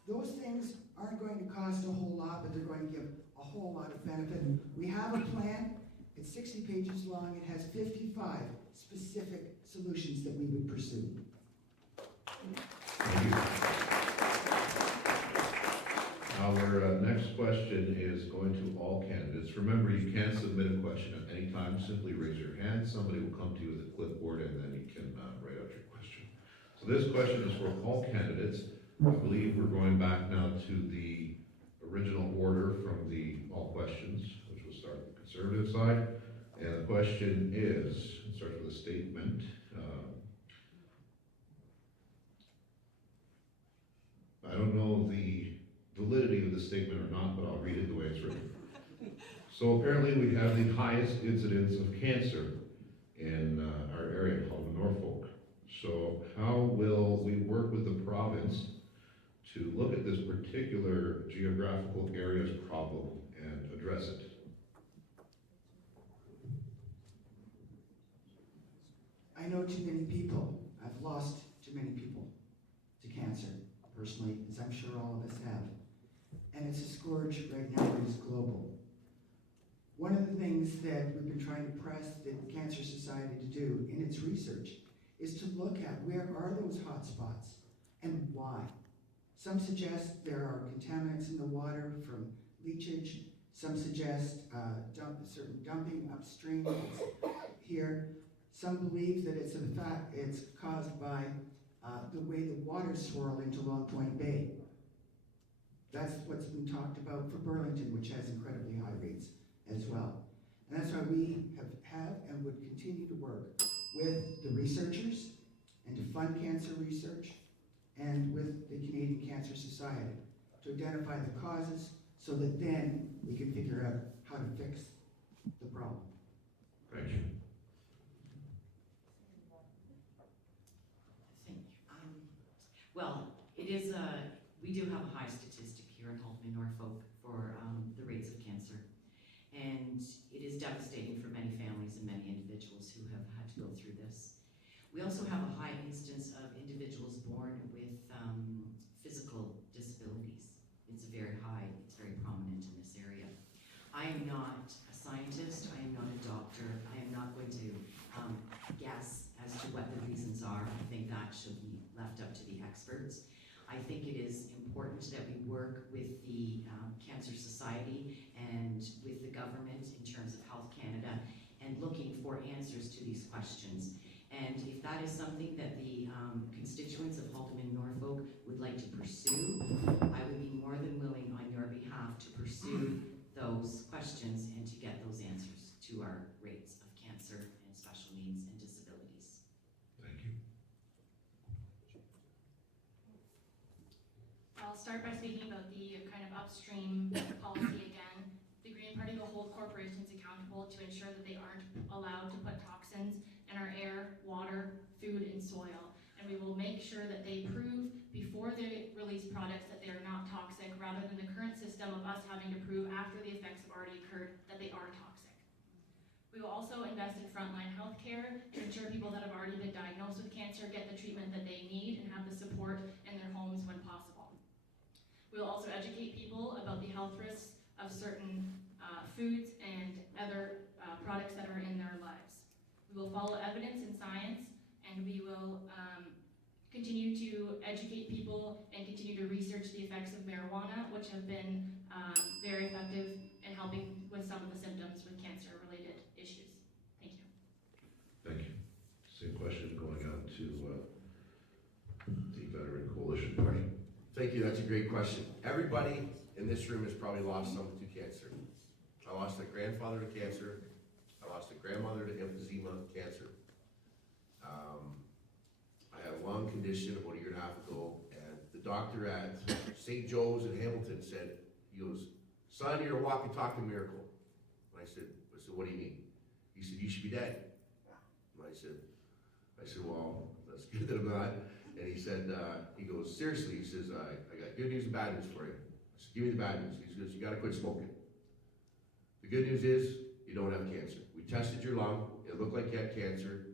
Those things aren't going to cost a whole lot, but they're going to give a whole lot of benefit. We have a plan. It's 60 pages long. It has 55 specific solutions that we would pursue. Thank you. Our next question is going to all candidates. Remember, you can submit a question at any time. Simply raise your hand. Somebody will come to you with a clipboard, and then you can write out your question. So this question is for all candidates. I believe we're going back now to the original order from the all questions, which will start with the Conservative side. And the question is, it starts with a statement. I don't know the validity of the statement or not, but I'll read it the way it's written. So apparently we have the highest incidence of cancer in our area, Halton, Norfolk. So how will we work with the province to look at this particular geographical area's problem and address it? I know too many people. I've lost too many people to cancer, personally, as I'm sure all of us have. And it's a scourge right now that is global. One of the things that we've been trying to press the Cancer Society to do in its research is to look at where are those hot spots and why. Some suggest there are contaminants in the water from leachage. Some suggest certain dumping upstream here. Some believe that it's caused by the way the waters swirl into Long Point Bay. That's what's been talked about for Burlington, which has incredibly high rates as well. And that's why we have and would continue to work with the researchers and to fund cancer research and with the Canadian Cancer Society to identify the causes so that then we can figure out how to fix the problem. Thank you. Thank you. Well, it is we do have a high statistic here in Halton, Norfolk for the rates of cancer. And it is devastating for many families and many individuals who have had to go through this. We also have a high instance of individuals born with physical disabilities. It's very high, it's very prominent in this area. I am not a scientist, I am not a doctor, I am not going to guess as to what the reasons are. I think that should be left up to the experts. I think it is important important that we work with the Cancer Society and with the government in terms of Health Canada and looking for answers to these questions. And if that is something that the constituents of Halton and Norfolk would like to pursue, I would be more than willing on your behalf to pursue those questions and to get those answers to our rates of cancer and special needs and disabilities. Thank you. I'll start by speaking about the kind of upstream policy again. The Green Party will hold corporations accountable to ensure that they aren't allowed to put toxins in our air, water, food, and soil. And we will make sure that they prove before they release products that they are not toxic, rather than the current system of us having to prove after the effects have already occurred that they are toxic. We will also invest in frontline health care to ensure people that have already been diagnosed with cancer get the treatment that they need and have the support in their homes when possible. We will also educate people about the health risks of certain foods and other products that are in their lives. We will follow evidence and science, and we will continue to educate people and continue to research the effects of marijuana, which have been very effective in helping with some of the symptoms with cancer-related issues. Thank you. Thank you. Same question going on to the Veteran Coalition Party. Thank you, that's a great question. Everybody in this room has probably lost someone to cancer. I lost a grandfather to cancer. I lost a grandmother to emphysema cancer. I had a lung condition about a year and a half ago, and the doctor at St. Joe's in Hamilton said, he goes, "Son, you're a walkie-talkie miracle." And I said, "What do you mean?" He said, "You should be dead." And I said, "Well, that's good that I'm not." And he said, he goes, "Seriously," he says, I got good news and bad news for you." I said, "Give me the bad news." He goes, "You gotta quit smoking." The good news is, you don't have cancer. We tested your lung, it looked like you had cancer.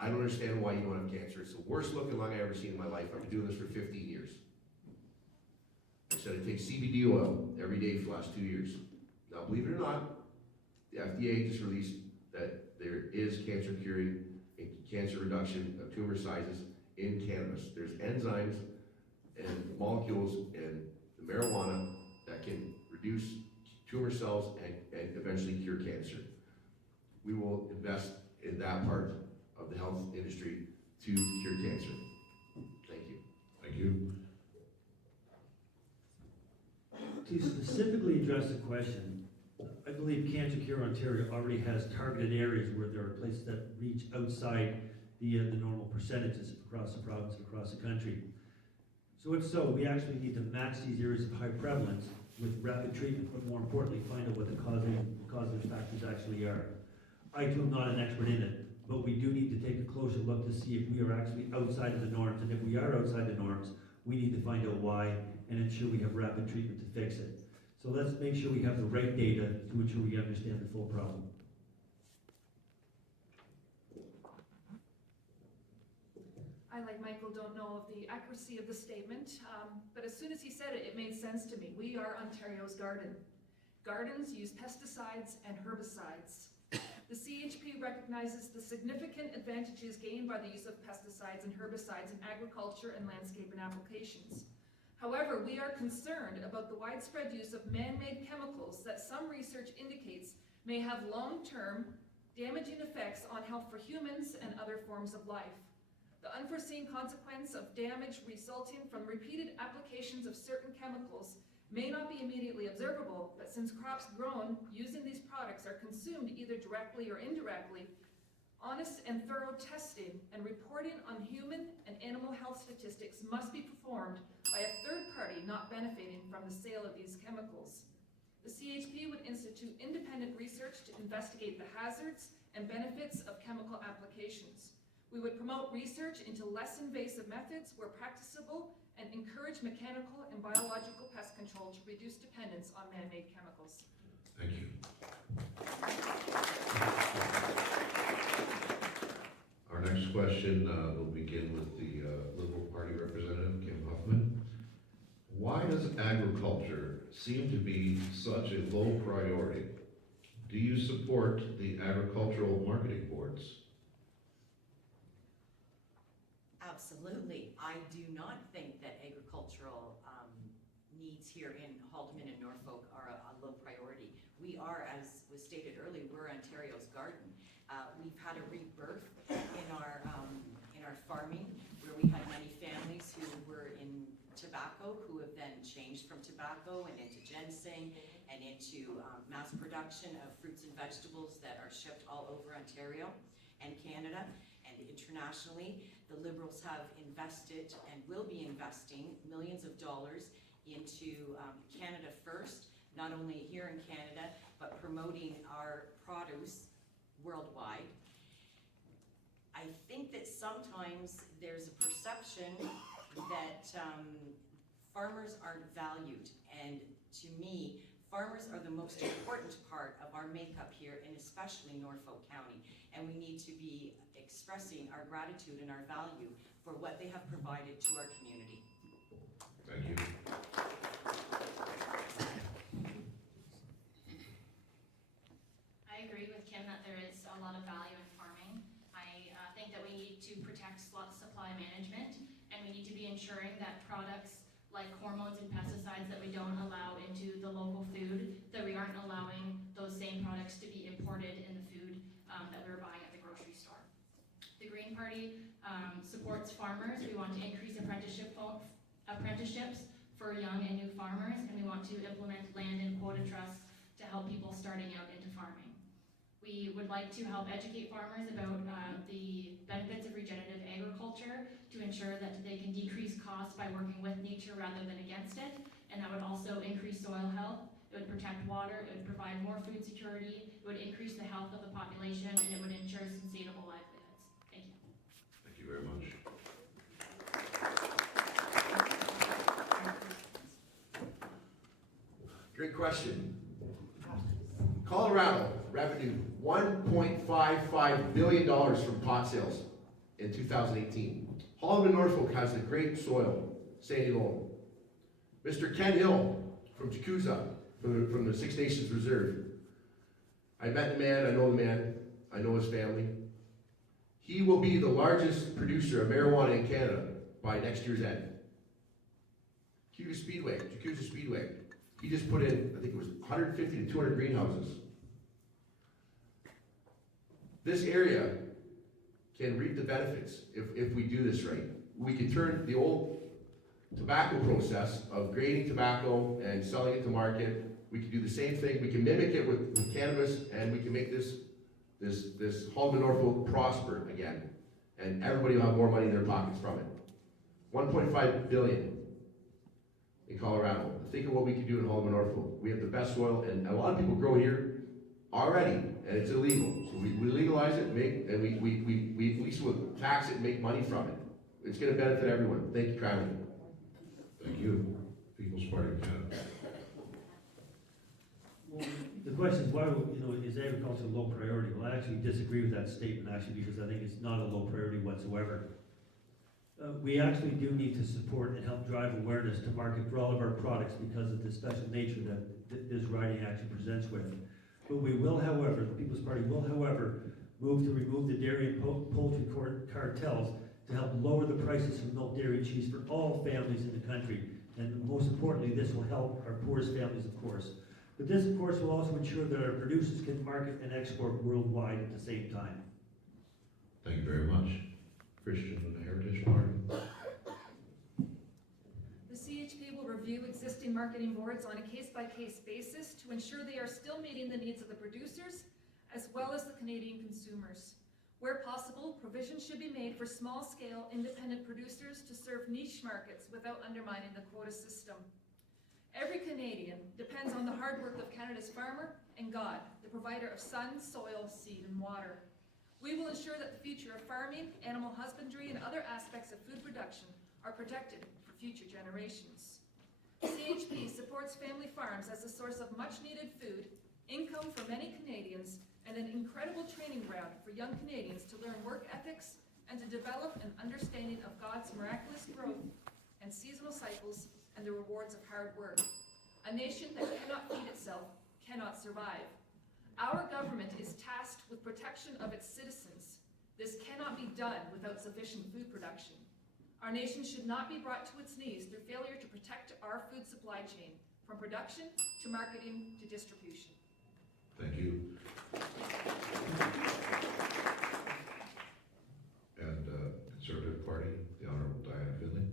I don't understand why you don't have cancer. It's the worst looking lung I've ever seen in my life. I've been doing this for 15 years. I said I take CBD oil every day for the last 2 years. Now, believe it or not, the FDA just released that there is cancer curing and cancer reduction of tumor sizes in cannabis. There's enzymes and molecules in the marijuana that can reduce tumor cells and eventually cure cancer. We will invest in that part of the health industry to cure cancer. Thank you. Thank you. To specifically address the question, I believe Cancer Cure Ontario already has targeted areas where there are places that reach outside the normal percentages across the province and across the country. So if so, we actually need to match these areas of high prevalence with rapid treatment, but more importantly, find out what the causative factors actually are. I too am not an expert in it, but we do need to take a closer look to see if we are actually outside of the norms, and if we are outside the norms, we need to find out why and ensure we have rapid treatment to fix it. So let's make sure we have the right data to ensure we understand the full problem. I, like Michael, don't know of the accuracy of the statement, but as soon as he said it, it made sense to me. We are Ontario's garden. Gardens use pesticides and herbicides. The CHP recognizes the significant advantages gained by the use of pesticides and herbicides in agriculture and landscape and applications. However, we are concerned about the widespread use of man-made chemicals that some research indicates may have long-term damaging effects on health for humans and other forms of life. The unforeseen consequence of damage resulting from repeated applications of certain chemicals may not be immediately observable, but since crops grown using these products are consumed either directly or indirectly, honest and thorough testing and reporting on human and animal health statistics must be performed by a third party not benefiting from the sale of these chemicals. The CHP would institute independent research to investigate the hazards and benefits of chemical applications. We would promote research into less invasive methods where practicable and encourage mechanical and biological pest control to reduce dependence on man-made chemicals. Thank you. Our next question will begin with the Liberal Party representative, Kim Huffman. Why does agriculture seem to be such a low priority? Do you support the agricultural marketing boards? Absolutely. I do not think that agricultural here in Haldeman and Norfolk are a low priority. We are, as was stated earlier, we're Ontario's garden. We've had a rebirth in our farming, where we had many families who were in tobacco, who have then changed from tobacco and into ginseng and into mass production of fruits and vegetables that are shipped all over Ontario and Canada and internationally. The Liberals have invested and will be investing millions of dollars into Canada First, not only here in Canada, but promoting our produce worldwide. I think that sometimes there's a perception that farmers aren't valued, and to me, farmers are the most important part of our makeup here, and especially Norfolk County, and we need to be expressing our gratitude and our value for what they have provided to our community. Thank you. I agree with Kim that there is a lot of value in farming. I think that we need to protect supply management, and we need to be ensuring that products like hormones and pesticides that we don't allow into the local food, that we aren't allowing those same products to be imported in the food that we're buying at the grocery store. The Green Party supports farmers. We want to increase apprenticeships for young and new farmers, and we want to implement land and quota trusts to help people starting out into farming. We would like to help educate farmers about the benefits of regenerative agriculture to ensure that they can decrease costs by working with nature rather than against it, and that would also increase soil health. It would protect water, it would provide more food security, it would increase the health of the population, and it would ensure sustainable livelihoods. Thank you. Thank you very much. Great question. Colorado revenue $1.55 billion from pot sales in 2018. Haldeman Norfolk has a great soil, sandy loam. Mr. Ken Hill from Jacuza, from the Six Nations Reserve. I met the man, I know the man, I know his family. He will be the largest producer of marijuana in Canada by next year's end. Jacuza Speedway. He just put in, I think it was 150 to 200 greenhouses. This area can reap the benefits if we do this right. We can turn the old tobacco process of grading tobacco and selling it to market. We can do the same thing. We can mimic it with cannabis, and we can make this Haldeman Norfolk prosper again. And everybody will have more money in their pockets from it. 1.5 billion in Colorado. Think of what we can do in Haldeman Norfolk. We have the best soil, and a lot of people grow here already, and it's illegal. So we legalize it, and we at least will tax it and make money from it. It's going to benefit everyone. Thank you kindly. Thank you. People's Party of Canada. Well, the question is, why, is agriculture a low priority? Well, I actually disagree with that statement, actually, because I think it's not a low priority whatsoever. We actually do need to support and help drive awareness to market for all of our products because of the special nature that this riding actually presents with. But we will, however, the People's Party will, however, move to remove the dairy and poultry cartels to help lower the prices of milk, dairy, and cheese for all families in the country. And most importantly, this will help our poorest families, of course. But this, of course, will also ensure that our producers can market and export worldwide at the same time. Thank you very much. Christian and the Heritage Party. The CHP will review existing marketing boards on a case-by-case basis to ensure they are still meeting the needs of the producers as well as the Canadian consumers. Where possible, provision should be made for small-scale independent producers to serve niche markets without undermining the quota system. Every Canadian depends on the hard work of Canada's farmer and God, the provider of sun, soil, seed, and water. We will ensure that the future of farming, animal husbandry, and other aspects of food production are protected for future generations. CHP supports family farms as a source of much-needed food, income for many Canadians, and an incredible training ground for young Canadians to learn work ethics and to develop an understanding of God's miraculous growth and seasonal cycles and the rewards of hard work. A nation that cannot feed itself cannot survive. Our government is tasked with protection of its citizens. This cannot be done without sufficient food production. Our nation should not be brought to its knees through failure to protect our food supply chain. from production to marketing to distribution. Thank you. And Conservative Party, the Honorable Diana Finley.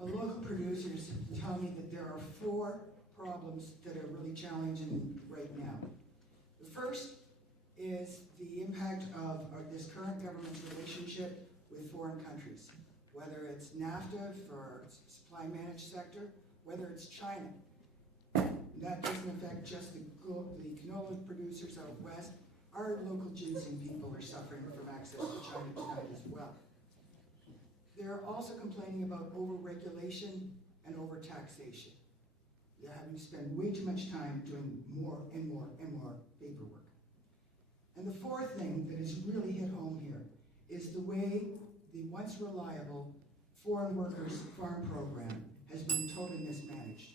Local producers tell me that there are 4 problems that are really challenging right now. The first is the impact of this current government's relationship with foreign countries, whether it's NAFTA for supply managed sector, whether it's China. That doesn't affect just the canola producers out west. Our local ginseng people are suffering from access to China tonight as well. They're also complaining about over-regulation and over-taxation. They're having to spend way too much time doing more and more and more paperwork. And the 4th thing that has really hit home here is the way the once reliable foreign workers farm program has been totally mismanaged.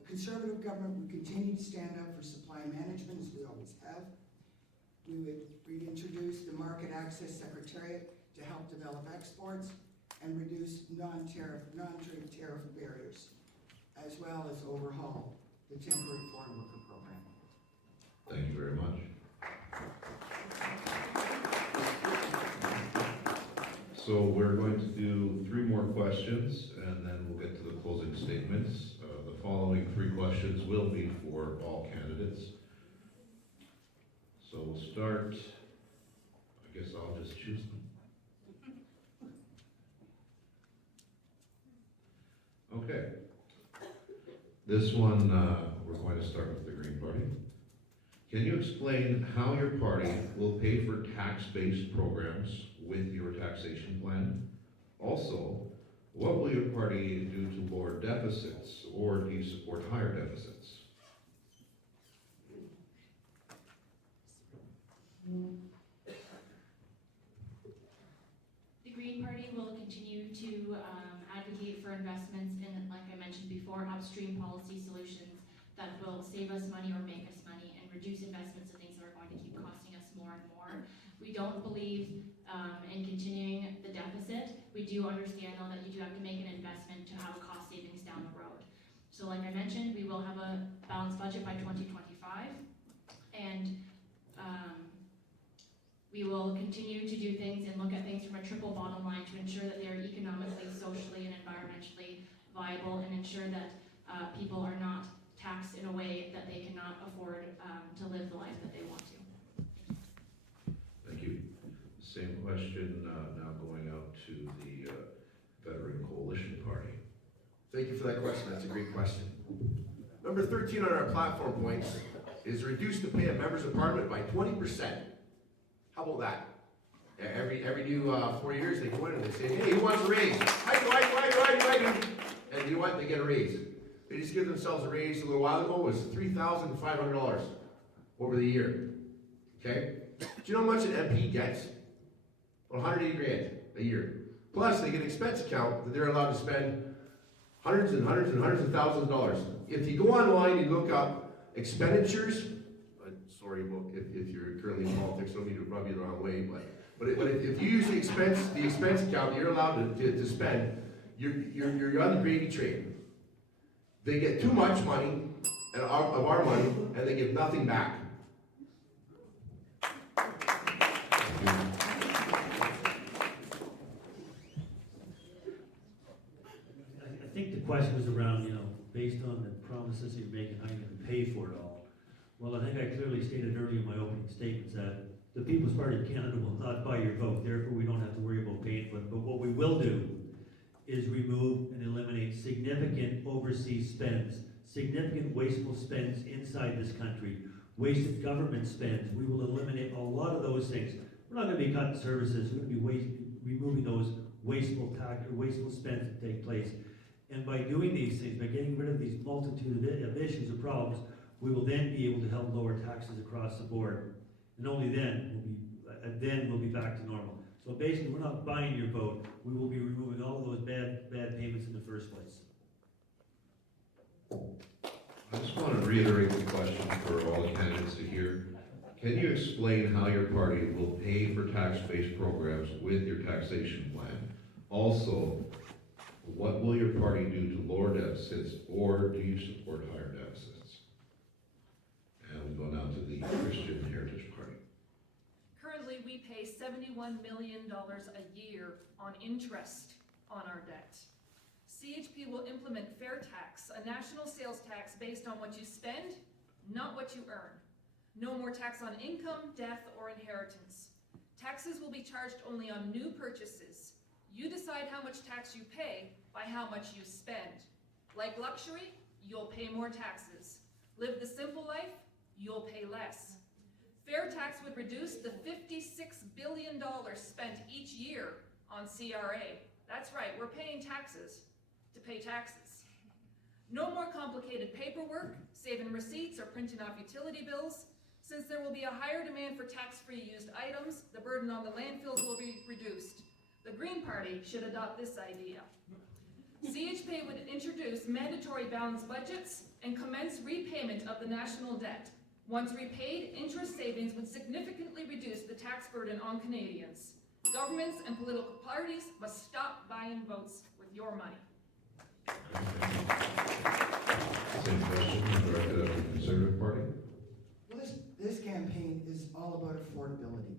A Conservative government would continue to stand up for supply management, as we always have. We would reintroduce the Market Access Secretariat to help develop exports and reduce non-trade tariff barriers, as well as overhaul the temporary foreign worker program. Thank you very much. So we're going to do 3 more questions, and then we'll get to the closing statements. The following 3 questions will be for all candidates. So we'll start, I guess I'll just choose them. Okay. This one, we're going to start with the Green Party. Can you explain how your party will pay for tax-based programs with your taxation plan? Also, what will your party do to lower deficits, or do you support higher deficits? The Green Party will continue to advocate for investments in, like I mentioned before, upstream policy solutions that will save us money or make us money, and reduce investments in things that are going to keep costing us more and more. We don't believe in continuing the deficit. We do understand though that you do have to make an investment to have cost savings down the road. So like I mentioned, we will have a balanced budget by 2025, and we will continue to do things and look at things from a triple bottom line to ensure that they are economically, socially, and environmentally viable, and ensure that people are not taxed in a way that they cannot afford to live the life that they want to. Thank you. Same question now going out to the Veteran Coalition Party. Thank you for that question. That's a great question. Number 13 on our platform points is reduce the pay of members' apartment by 20%. How about that? Every new 4 years they go in and they say, hey, who wants a raise? I do. And you know what? They get a raise. They just give themselves a raise a little while ago. It was $3,500 over the year. Okay? Do you know how much an MP gets? Well, $180,000 a year. Plus, they get an expense account that they're allowed to spend hundreds and hundreds and hundreds of thousands of dollars. If you go online and look up expenditures, sorry about if you're currently in politics, don't need to rub you the wrong way, but if you use the expense account that you're allowed to spend, you're on the gravy train. They get too much money of our money, and they give nothing back. I think the question was around, based on the promises that you're making, how you're going to pay for it all. Well, I think I clearly stated earlier in my opening statements that the People's Party of Canada will not buy your vote, therefore we don't have to worry about paying for it. But what we will do is remove and eliminate significant overseas spends, significant wasteful spends inside this country, wasted government spends. We will eliminate a lot of those things. We're not going to be cutting services, we're going to be removing those wasteful spends that take place. And by doing these things, by getting rid of these multitude of issues or problems, we will then be able to help lower taxes across the board. And only then we'll be back to normal. So basically, we're not buying your vote. We will be removing all of those bad payments in the first place. I just want to reiterate the question for all the candidates to hear. Can you explain how your party will pay for tax-based programs with your taxation plan? Also, What will your party do to lower deficits, or do you support higher deficits? And we go now to the Christian Heritage Party. Currently, we pay $71 million a year on interest on our debt. CHP will implement fair tax, a national sales tax based on what you spend, not what you earn. No more tax on income, death, or inheritance. Taxes will be charged only on new purchases. You decide how much tax you pay by how much you spend. Like luxury, you'll pay more taxes. Live the simple life, you'll pay less. Fair tax would reduce the $56 billion spent each year on CRA. That's right, we're paying taxes to pay taxes. No more complicated paperwork, saving receipts, or printing off utility bills. Since there will be a higher demand for tax-free used items, the burden on the landfills will be reduced. The Green Party should adopt this idea. CHP would introduce mandatory balanced budgets and commence repayment of the national debt. Once repaid, interest savings would significantly reduce the tax burden on Canadians. Governments and political parties must stop buying votes with your money. Same question directed at the Conservative Party. Well, this campaign is all about affordability.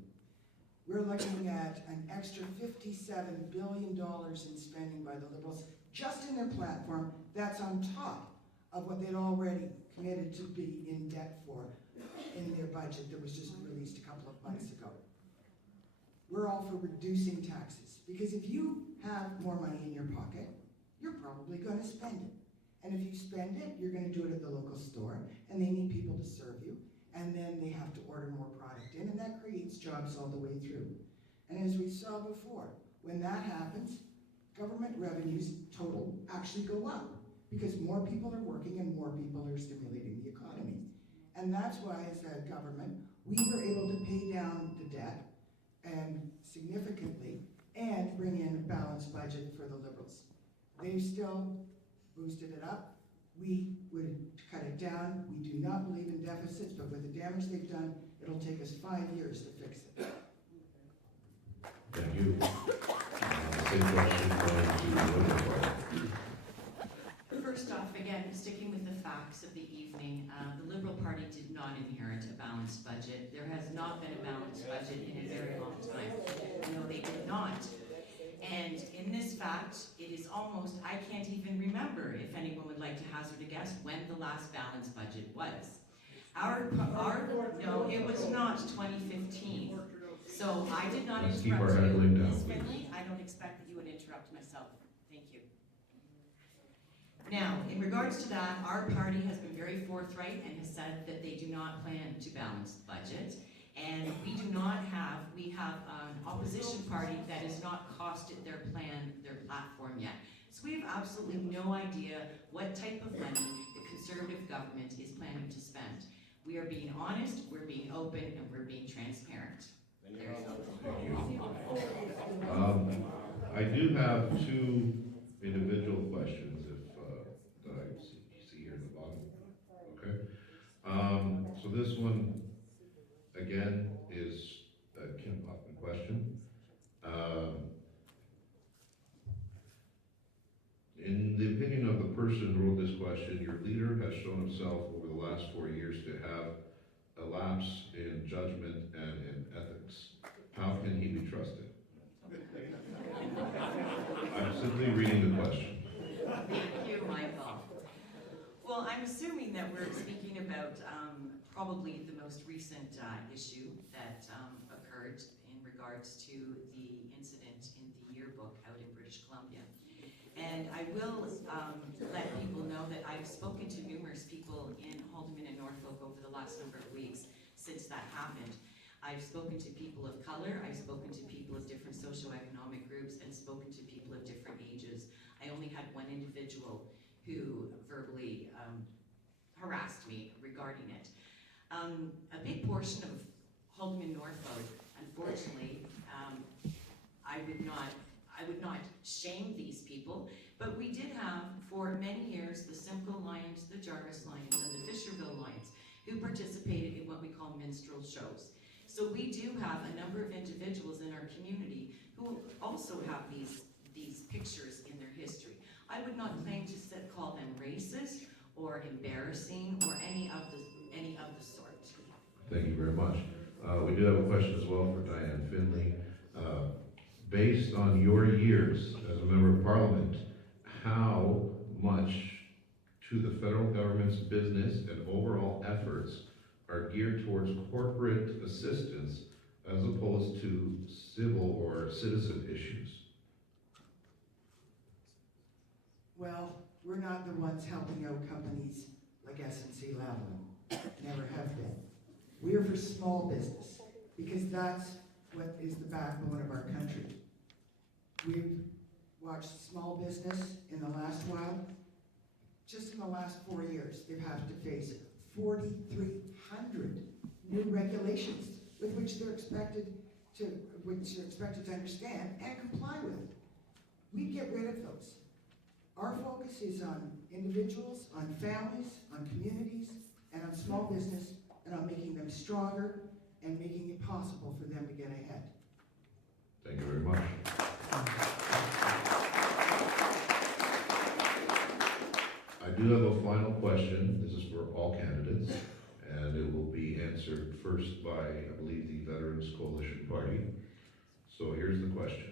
We're looking at an extra $57 billion in spending by the Liberals just in their platform. That's on top of what they'd already committed to be in debt for in their budget that was just released a couple of months ago. We're all for reducing taxes, because if you have more money in your pocket, you're probably going to spend it. And if you spend it, you're going to do it at the local store, and they need people to serve you, and then they have to order more product in, and that creates jobs all the way through. And as we saw before, when that happens, government revenues total actually go up, because more people are working and more people are stimulating the economy. And that's why, as a government, we were able to pay down the debt and significantly, and bring in a balanced budget for the Liberals. They've still boosted it up. We would cut it down. We do not believe in deficits, but with the damage they've done, it'll take us 5 years to fix it. Thank you. Same question going to the Liberal Party. First off, again, sticking with the facts of the evening, the Liberal Party did not inherit a balanced budget. There has not been a balanced budget in a very long time. No, they did not. And in this fact, it is almost, I can't even remember, if anyone would like to hazard a guess, when the last balanced budget was. No, it was not 2015. So I did not Let's interrupt keep our you, heckling down, Ms. please. Finley. I don't expect that you would interrupt myself. Thank you. Now, in regards to that, our party has been very forthright and has said that they do not plan to balance the budget. And we have an opposition party that has not costed their platform yet. So we have absolutely no idea what type of money the Conservative government is planning to spend. We are being honest, we're being open, and we're being transparent. There you go. I do have two individual questions, that I see here at the bottom. Okay. So this one, again, is a Kim Hoffman question. In the opinion of the person who wrote this question, your leader has shown himself over the last 4 years to have a lapse in judgment and in ethics. How can he be trusted? I'm simply reading the question. Thank you, Michael. Well, I'm assuming that we're speaking about probably the most recent issue that occurred in regards to the incident in the yearbook out in British Columbia. And I will let people know that I've spoken to numerous people in Haldimand and Norfolk over the last number of weeks since that happened. I've spoken to people of color, I've spoken to people of different socioeconomic groups, and spoken to people of different ages. I only had one individual who verbally harassed me regarding it. A big portion of Haldimand Norfolk, unfortunately, I would not shame these people, but we did have, for many years, the Simcoe Lions, the Jarvis Lions, and the Fisherville Lions, who participated in what we call minstrel shows. So we do have a number of individuals in our community who also have these pictures in their history. I would not claim to call them racist or embarrassing or any of the sort. Thank you very much. We do have a question as well for Diane Finley. Based on your years as a member of parliament, how much to the federal government's business and overall efforts are geared towards corporate assistance as opposed to civil or citizen issues? Well, we're not the ones helping out companies like SNC Lavalin. Never have been. We are for small business, because that's what is the backbone of our country. We've watched small business in the last while. Just in the last 4 years, they've had to face 4,300 new regulations with which they're expected to understand and comply with. We get rid of those. Our focus is on individuals, on families, on communities, and on small business, and on making them stronger and making it possible for them to get ahead. Thank you very much. I do have a final question. This is for all candidates, and it will be answered first by, I believe, the Veterans Coalition Party. So here's the question.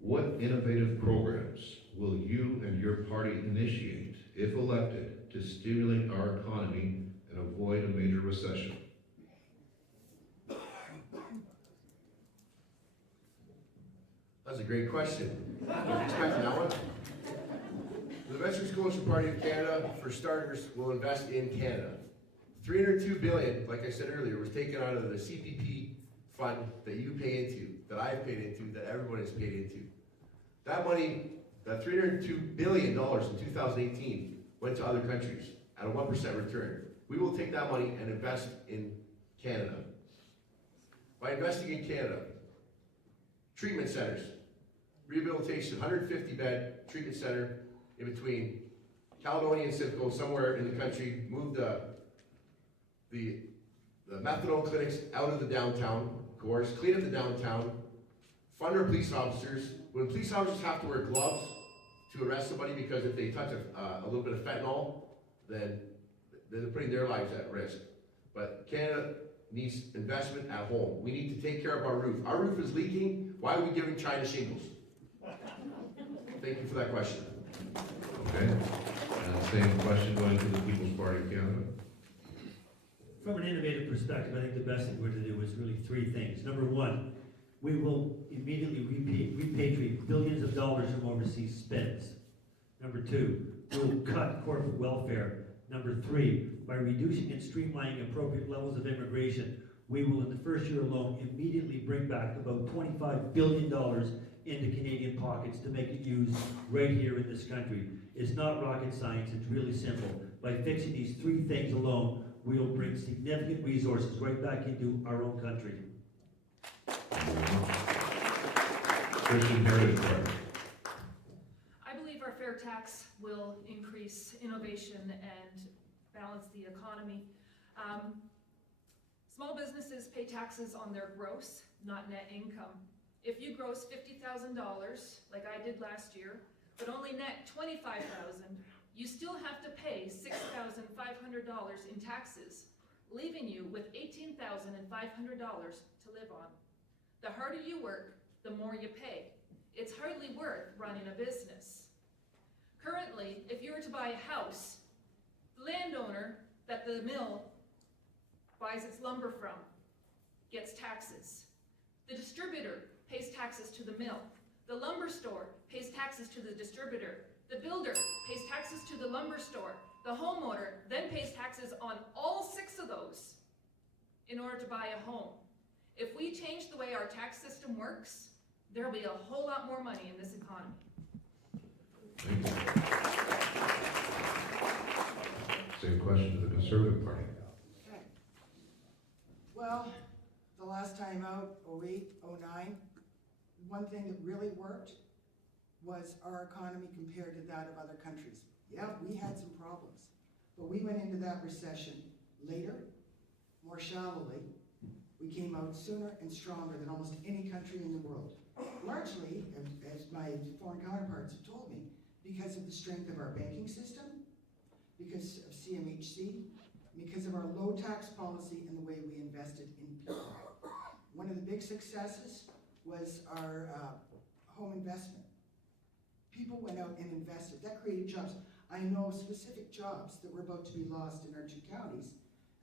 What innovative programs will you and your party initiate, if elected, to stimulate our economy and avoid a major recession? That's a great question. Wasn't expecting that one. The Veterans Coalition Party of Canada, for starters, will invest in Canada. $302 billion, like I said earlier, was taken out of the CPP fund that you pay into, that I've paid into, that everyone has paid into. That money, that $302 billion in 2018, went to other countries at a 1% return. We will take that money and invest in Canada. By investing in Canada, treatment centers, rehabilitation, 150-bed treatment center in between Caledonia and Simcoe, somewhere in the country, move the methadone clinics out of the downtown, of course, clean up the downtown, fund our police officers. When police officers have to wear gloves to arrest somebody because if they touch a little bit of fentanyl, then they're putting their lives at risk. But Canada needs investment at home. We need to take care of our roof. Our roof is leaking. Why are we giving China shingles? Thank you for that question. Okay. And same question going to the People's Party of Canada. From an innovative perspective, I think the best thing we're to do is really three things. Number one, we will immediately repatriate billions of dollars from overseas spends. Number two, we will cut corporate welfare. Number three, by reducing and streamlining appropriate levels of immigration, we will, in the first year alone, immediately bring back about $25 billion into Canadian pockets to make it used right here in this country. It's not rocket science, it's really simple. By fixing these three things alone, we'll bring significant resources right back into our own country. Christian Heritage Party. I believe our fair tax will increase innovation and balance the economy. Small businesses pay taxes on their gross, not net income. If you gross $50,000, like I did last year, but only net $25,000, you still have to pay $6,500 in taxes, leaving you with $18,500 to live on. The harder you work, the more you pay. It's hardly worth running a business. Currently, if you were to buy a house, the landowner that the mill buys its lumber from gets taxes. The distributor pays taxes to the mill. The lumber store pays taxes to the distributor. The builder pays taxes to the lumber store. The homeowner then pays taxes on all 6 of those in order to buy a home. If we change the way our tax system works, there'll be a whole lot more money in this economy. Thank you. Same question to the Conservative Party. Okay. Well, the last time out, 08, 09, one thing that really worked was our economy compared to that of other countries. Yeah, we had some problems, but we went into that recession later, more shallowly. We came out sooner and stronger than almost any country in the world. Largely, as my foreign counterparts have told me, because of the strength of our banking system, because of CMHC, because of our low tax policy and the way we invested in people. One of the big successes was our home investment. People went out and invested. That created jobs. I know specific jobs that were about to be lost in our two counties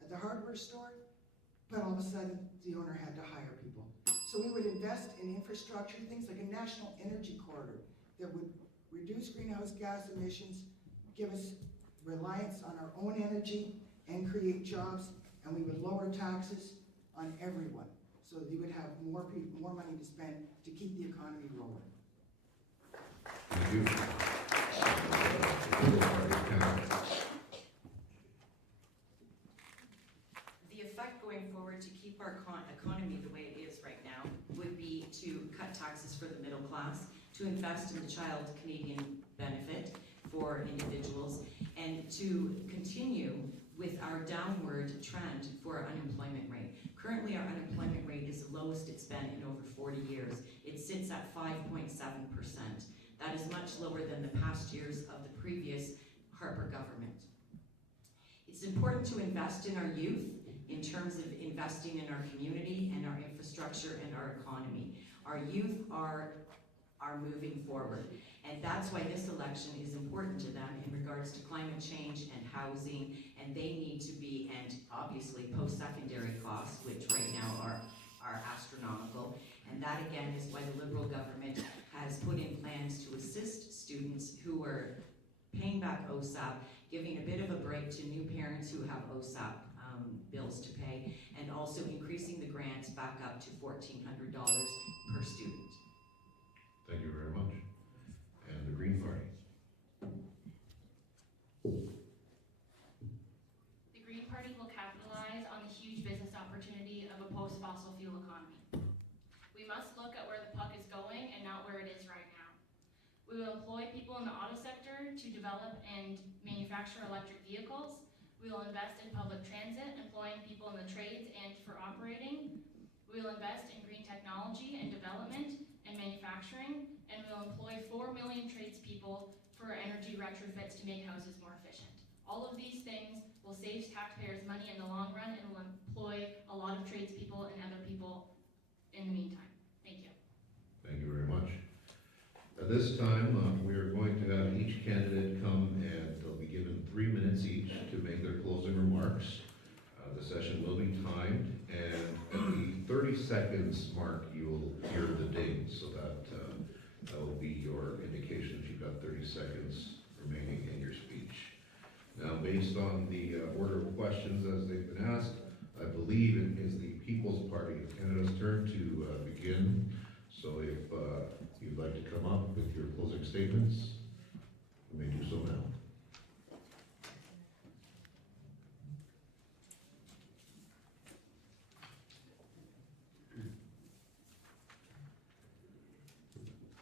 at the hardware store, but all of a sudden the owner had to hire people. So we would invest in infrastructure, things like a national energy corridor that would reduce greenhouse gas emissions, give us reliance on our own energy, and create jobs, and we would lower taxes on everyone, so that you would have more people, more money to spend to keep the economy rolling. Thank you. People's Party of Canada. The effect going forward to keep our economy the way it is right now would be to cut taxes for the middle class, to invest in the Child Canadian benefit for individuals, and to continue with our downward trend for our unemployment rate. Currently, our unemployment rate is the lowest it's been in over 40 years. It sits at 5.7%. That is much lower than the past years of the previous Harper government. It's important to invest in our youth in terms of investing in our community and our infrastructure and our economy. Our youth are moving forward, and that's why this election is important to them in regards to climate change and housing, and they need to be, and obviously post-secondary costs, which right now are astronomical, and that again is why the Liberal government has put in plans to assist students who are paying back OSAP, giving a bit of a break to new parents who have OSAP bills to pay, and also increasing the grants back up to $1,400 per student. Thank you very much. And the Green Party. The Green Party will capitalize on the huge business opportunity of a post-fossil fuel economy. We must look at where the puck is going and not where it is right now. We will employ people in the auto sector to develop and manufacture electric vehicles. We will invest in public transit, employing people in the trades and for operating. We will invest in green technology and development and manufacturing, and we will employ 4 million tradespeople for energy retrofits to make houses more efficient. All of these things will save taxpayers money in the long run and will employ a lot of tradespeople and other people in the meantime. Thank you. Thank you very much. At this time, we are going to have each candidate come and they'll be given 3 minutes each to make their closing remarks. The session will be timed, and at the 30 seconds mark, you'll hear the ding, so that will be your indication that you've got 30 seconds remaining in your speech. Now, based on the order of questions as they've been asked, I believe it is the People's Party of Canada's turn to begin. So if you'd like to come up with your closing statements, you may do so now.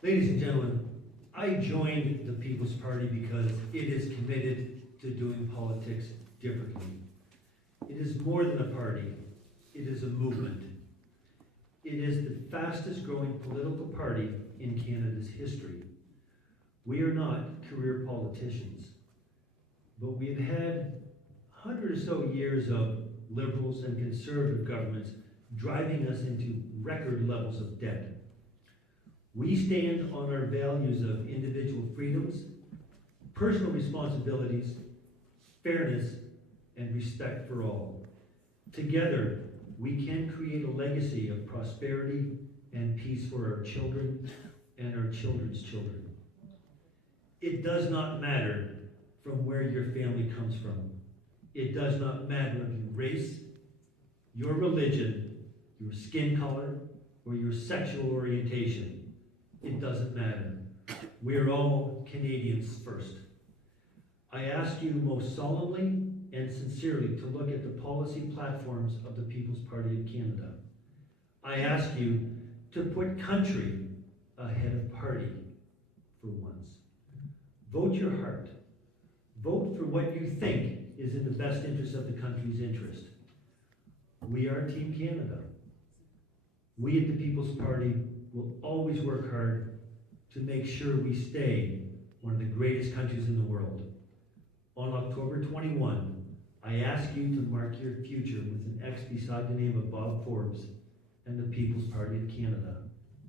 Ladies and gentlemen, I joined the People's Party because it is committed to doing politics differently. It is more than a party, it is a movement. It is the fastest growing political party in Canada's history. We are not career politicians, but we've had 100 or so years of Liberals and Conservative governments driving us into record levels of debt. We stand on our values of individual freedoms, personal responsibilities, fairness, and respect for all. Together, we can create a legacy of prosperity and peace for our children and our children's children. It does not matter from where your family comes from. It does not matter of your race, your religion, your skin color, or your sexual orientation. It doesn't matter. We are all Canadians first. I ask you most solemnly and sincerely to look at the policy platforms of the People's Party of Canada. I ask you to put country ahead of party for once. Vote your heart. Vote for what you think is in the best interest of the country's interest. We are Team Canada. We at the People's Party will always work hard to make sure we stay one of the greatest countries in the world. On October 21, I ask you to mark your future with an X beside the name of Bob Forbes and the People's Party of Canada.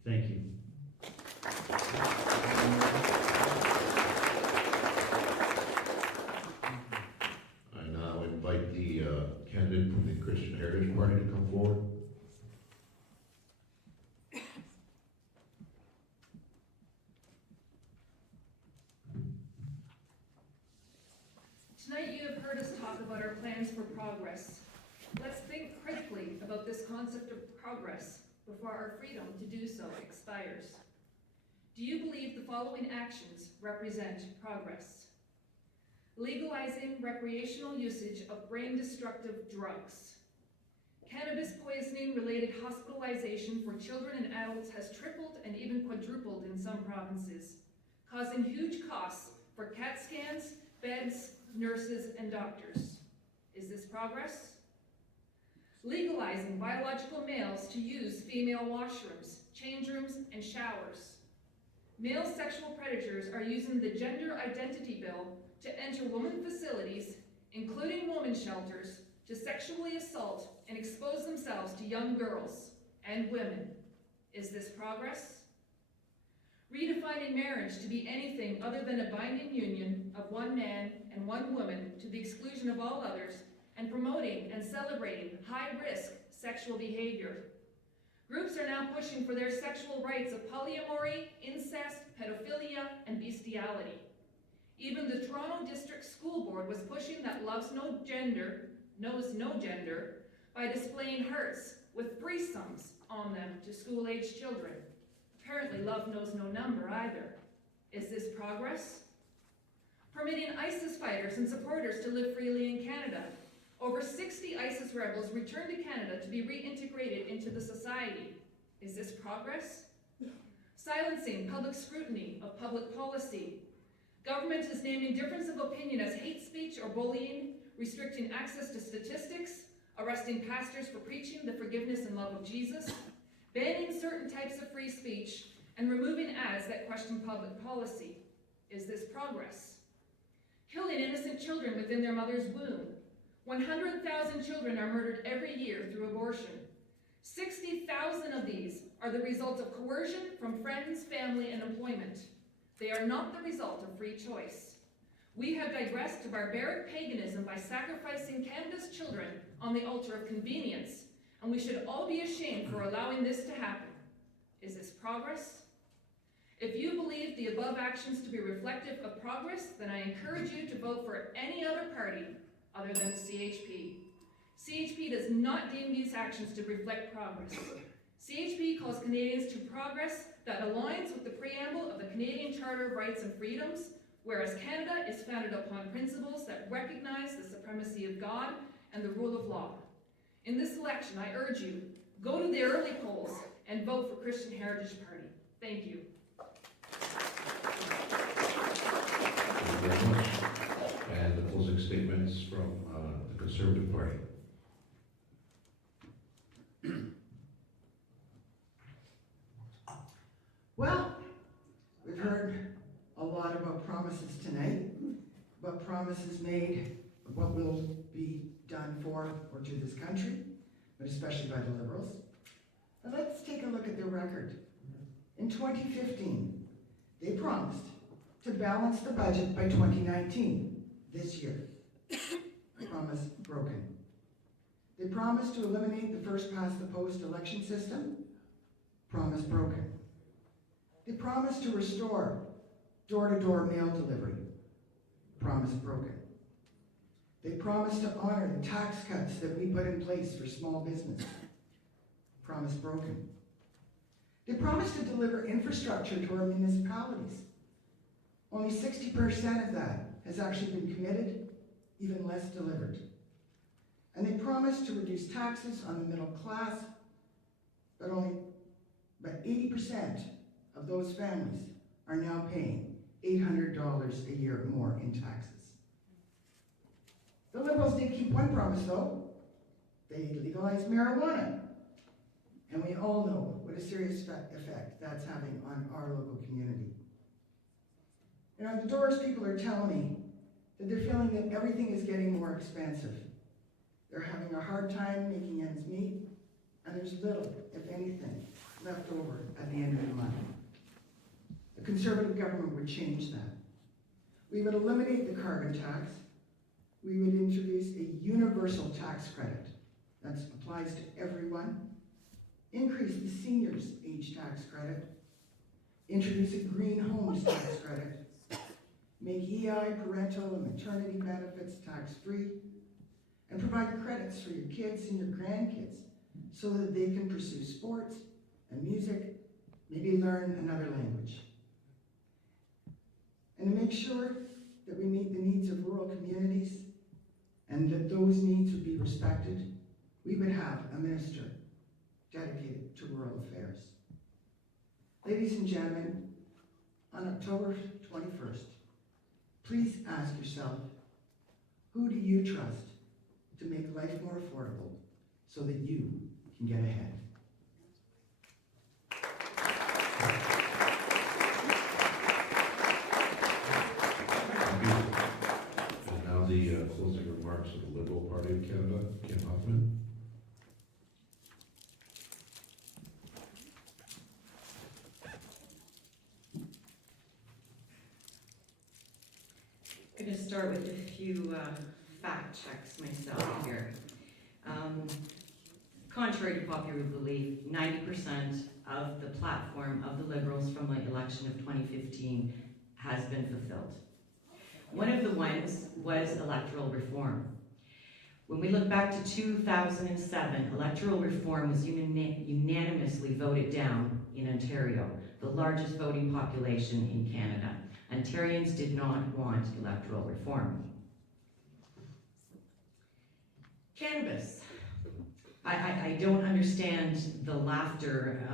Thank you. I now invite the candidate from the Christian Heritage Party to come forward. Tonight you have heard us talk about our plans for progress. Let's think critically about this concept of progress before our freedom to do so expires. Do you believe the following actions represent progress? Legalizing recreational usage of brain-destructive drugs. Cannabis poisoning-related hospitalization for children and adults has tripled and even quadrupled in some provinces, causing huge costs for CAT scans, beds, nurses, and doctors. Is this progress? Legalizing biological males to use female washrooms, change rooms, and showers. Male sexual predators are using the Gender Identity Bill to enter women facilities, including women's shelters, to sexually assault and expose themselves to young girls and women. Is this progress? Redefining marriage to be anything other than a binding union of one man and one woman to the exclusion of all others, and promoting and celebrating high-risk sexual behavior. Groups are now pushing for their sexual rights of polyamory, incest, pedophilia, and bestiality. Even the Toronto District School Board was pushing that loves no gender, knows no gender, by displaying hearts with threesomes on them to school-aged children. Apparently love knows no number either. Is this progress? Permitting ISIS fighters and supporters to live freely in Canada. Over 60 ISIS rebels returned to Canada to be reintegrated into the society. Is this progress? Silencing public scrutiny of public policy. Government is naming difference of opinion as hate speech or bullying, restricting access to statistics, arresting pastors for preaching the forgiveness and love of Jesus, banning certain types of free speech, and removing ads that question public policy. Is this progress? Killing innocent children within their mother's womb. 100,000 children are murdered every year through abortion. 60,000 of these are the result of coercion from friends, family, and employment. They are not the result of free choice. We have digressed to barbaric paganism by sacrificing Canada's children on the altar of convenience, and we should all be ashamed for allowing this to happen. Is this progress? If you believe the above actions to be reflective of progress, then I encourage you to vote for any other party other than the CHP. CHP does not deem these actions to reflect progress. CHP calls Canadians to progress that aligns with the preamble of the Canadian Charter of Rights and Freedoms, whereas Canada is founded upon principles that recognize the supremacy of God and the rule of law. In this election, I urge you, go to the early polls and vote for Christian Heritage Party. Thank you. Thank you very much. And the closing statements from the Conservative Party. Well, we've heard a lot about promises tonight, about promises made of what will be done for or to this country, but especially by the Liberals. But let's take a look at their record. In 2015, they promised to balance the budget by 2019, this year. Promise broken. They promised to eliminate the first-past-the-post election system. Promise broken. They promised to restore door-to-door mail delivery. Promise broken. They promised to honor the tax cuts that we put in place for small business. Promise broken. They promised to deliver infrastructure to our municipalities. Only 60% of that has actually been committed, even less delivered. And they promised to reduce taxes on the middle class, but 80% of those families are now paying $800 a year more in taxes. The Liberals did keep one promise though. They legalized marijuana. And we all know what a serious effect that's having on our local community. You know, the Doors people are telling me that they're feeling that everything is getting more expensive. They're having a hard time making ends meet, and there's little, if anything, left over at the end of the month. A Conservative government would change that. We would eliminate the carbon tax. We would introduce a universal tax credit that applies to everyone. Increase the seniors' age tax credit. Introduce a green homes tax credit. Make EI, parental, and maternity benefits tax-free. And provide credits for your kids and your grandkids so that they can pursue sports and music, maybe learn another language. And to make sure that we meet the needs of rural communities and that those needs would be respected, we would have a minister dedicated to rural affairs. Ladies and gentlemen, on October 21st, please ask yourself, who do you trust to make life more affordable so that you can get ahead? And now the closing remarks of the Liberal Party of Canada, Kim Huffman. I'm going to start with a few fact checks myself here. Contrary to popular belief, 90% of the platform of the Liberals from the election of 2015 has been fulfilled. One of the ones was electoral reform. When we look back to 2007, electoral reform was unanimously voted down in Ontario, the largest voting population in Canada. Ontarians did not want electoral reform. Cannabis. I don't understand the laughter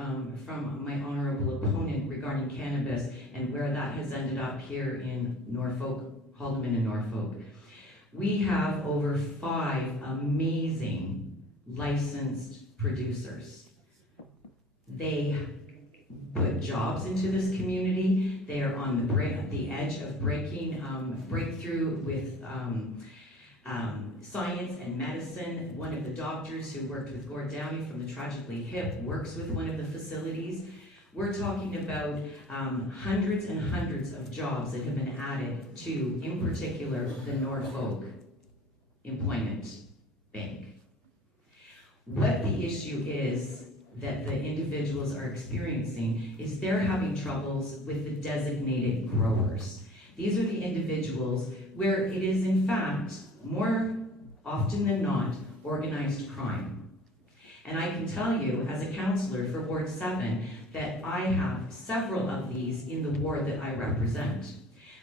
from my honorable opponent regarding cannabis and where that has ended up here in Norfolk, Haldimand and Norfolk. We have over 5 amazing licensed producers. They put jobs into this community. They are on the edge of breakthrough with science and medicine. One of the doctors who worked with Gord Downey from the Tragically Hip works with one of the facilities. We're talking about hundreds and hundreds of jobs that have been added to, in particular, the Norfolk Employment Bank. What the issue is that the individuals are experiencing is they're having troubles with the designated growers. These are the individuals where it is, in fact, more often than not, organized crime. And I can tell you, as a councillor for Ward 7, that I have several of these in the ward that I represent.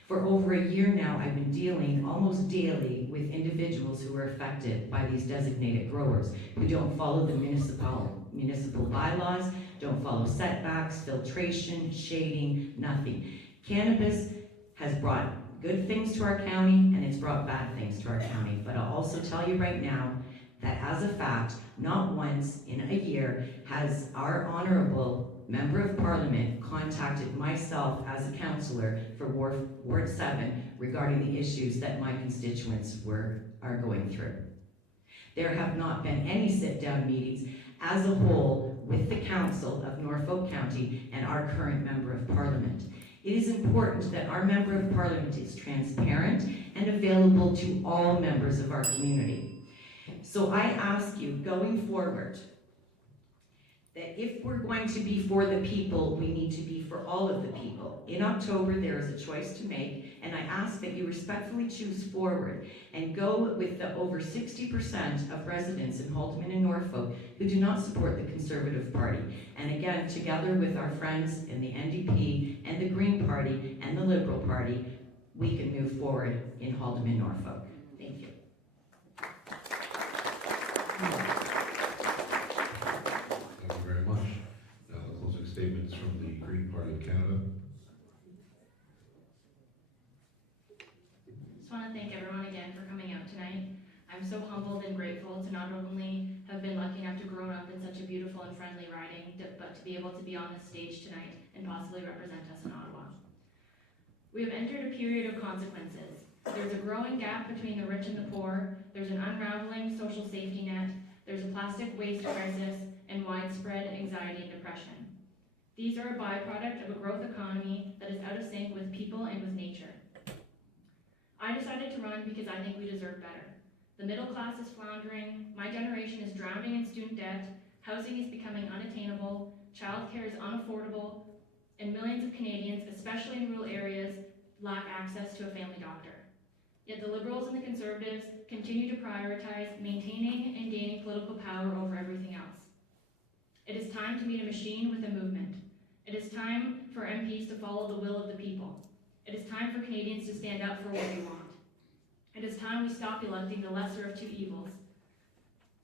For over a year now, I've been dealing almost daily with individuals who are affected by these designated growers, who don't follow the municipal bylaws, don't follow setbacks, filtration, shading, nothing. Cannabis has brought good things to our county, and it's brought bad things to our county. But I'll also tell you right now that as a fact, not once in a year has our honorable Member of Parliament contacted myself as a councillor for Ward 7 regarding the issues that my constituents are going through. There have not been any sit-down meetings as a whole with the Council of Norfolk County and our current Member of Parliament. It is important that our Member of Parliament is transparent and available to all members of our community. So I ask you, going forward, that if we're going to be for the people, we need to be for all of the people. In October, there is a choice to make, and I ask that you respectfully choose forward and go with the over 60% of residents in Haldimand and Norfolk who do not support the Conservative Party. And again, together with our friends in the NDP and the Green Party and the Liberal Party, we can move forward in Haldimand, Norfolk. Thank you. Thank you very much. Now the closing statements from the Green Party of Canada. Just want to thank everyone again for coming out tonight. I'm so humbled and grateful to not only have been lucky enough to grow up in such a beautiful and friendly riding, but to be able to be on this stage tonight and possibly represent us in Ottawa. We have entered a period of consequences. There's a growing gap between the rich and the poor, there's an unraveling social safety net, there's a plastic waste crisis, and widespread anxiety and depression. These are a byproduct of a growth economy that is out of sync with people and with nature. I decided to run because I think we deserve better. The middle class is floundering, my generation is drowning in student debt, housing is becoming unattainable, childcare is unaffordable, and millions of Canadians, especially in rural areas, lack access to a family doctor. Yet the Liberals and the Conservatives continue to prioritize maintaining and gaining political power over everything else. It is time to meet a machine with a movement. It is time for MPs to follow the will of the people. It is time for Canadians to stand up for what we want. It is time we stop electing the lesser of two evils.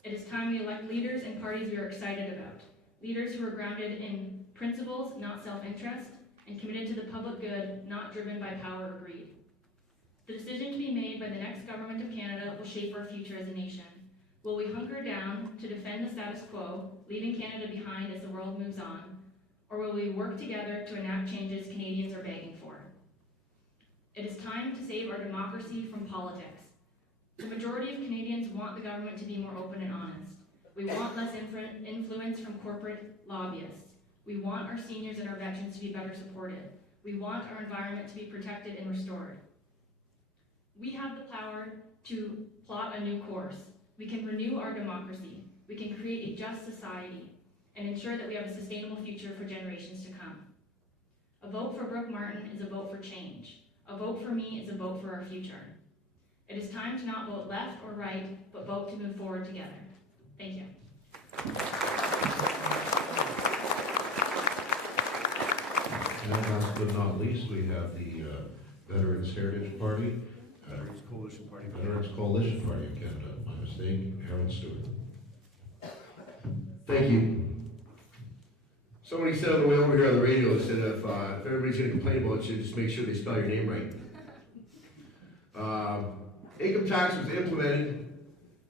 It is time we elect leaders and parties we are excited about. Leaders who are grounded in principles, not self-interest, and committed to the public good, not driven by power or greed. The decision to be made by the next government of Canada will shape our future as a nation. Will we hunker down to defend the status quo, leaving Canada behind as the world moves on, or will we work together to enact changes Canadians are begging for? It is time to save our democracy from politics. The majority of Canadians want the government to be more open and honest. We want less influence from corporate lobbyists. We want our seniors and our veterans to be better supported. We want our environment to be protected and restored. We have the power to plot a new course. We can renew our democracy. We can create a just society and ensure that we have a sustainable future for generations to come. A vote for Brooke Martin is a vote for change. A vote for me is a vote for our future. It is time to not vote left or right, but vote to move forward together. Thank you. And last but not least, we have the Veterans Heritage Party. Veterans Coalition Party. Veterans Coalition Party of Canada. My mistake, Aaron Stewart. Thank you. Somebody said on the way over here on the radio, said if everybody's gonna complain about you, just make sure they spell your name right. Income tax was implemented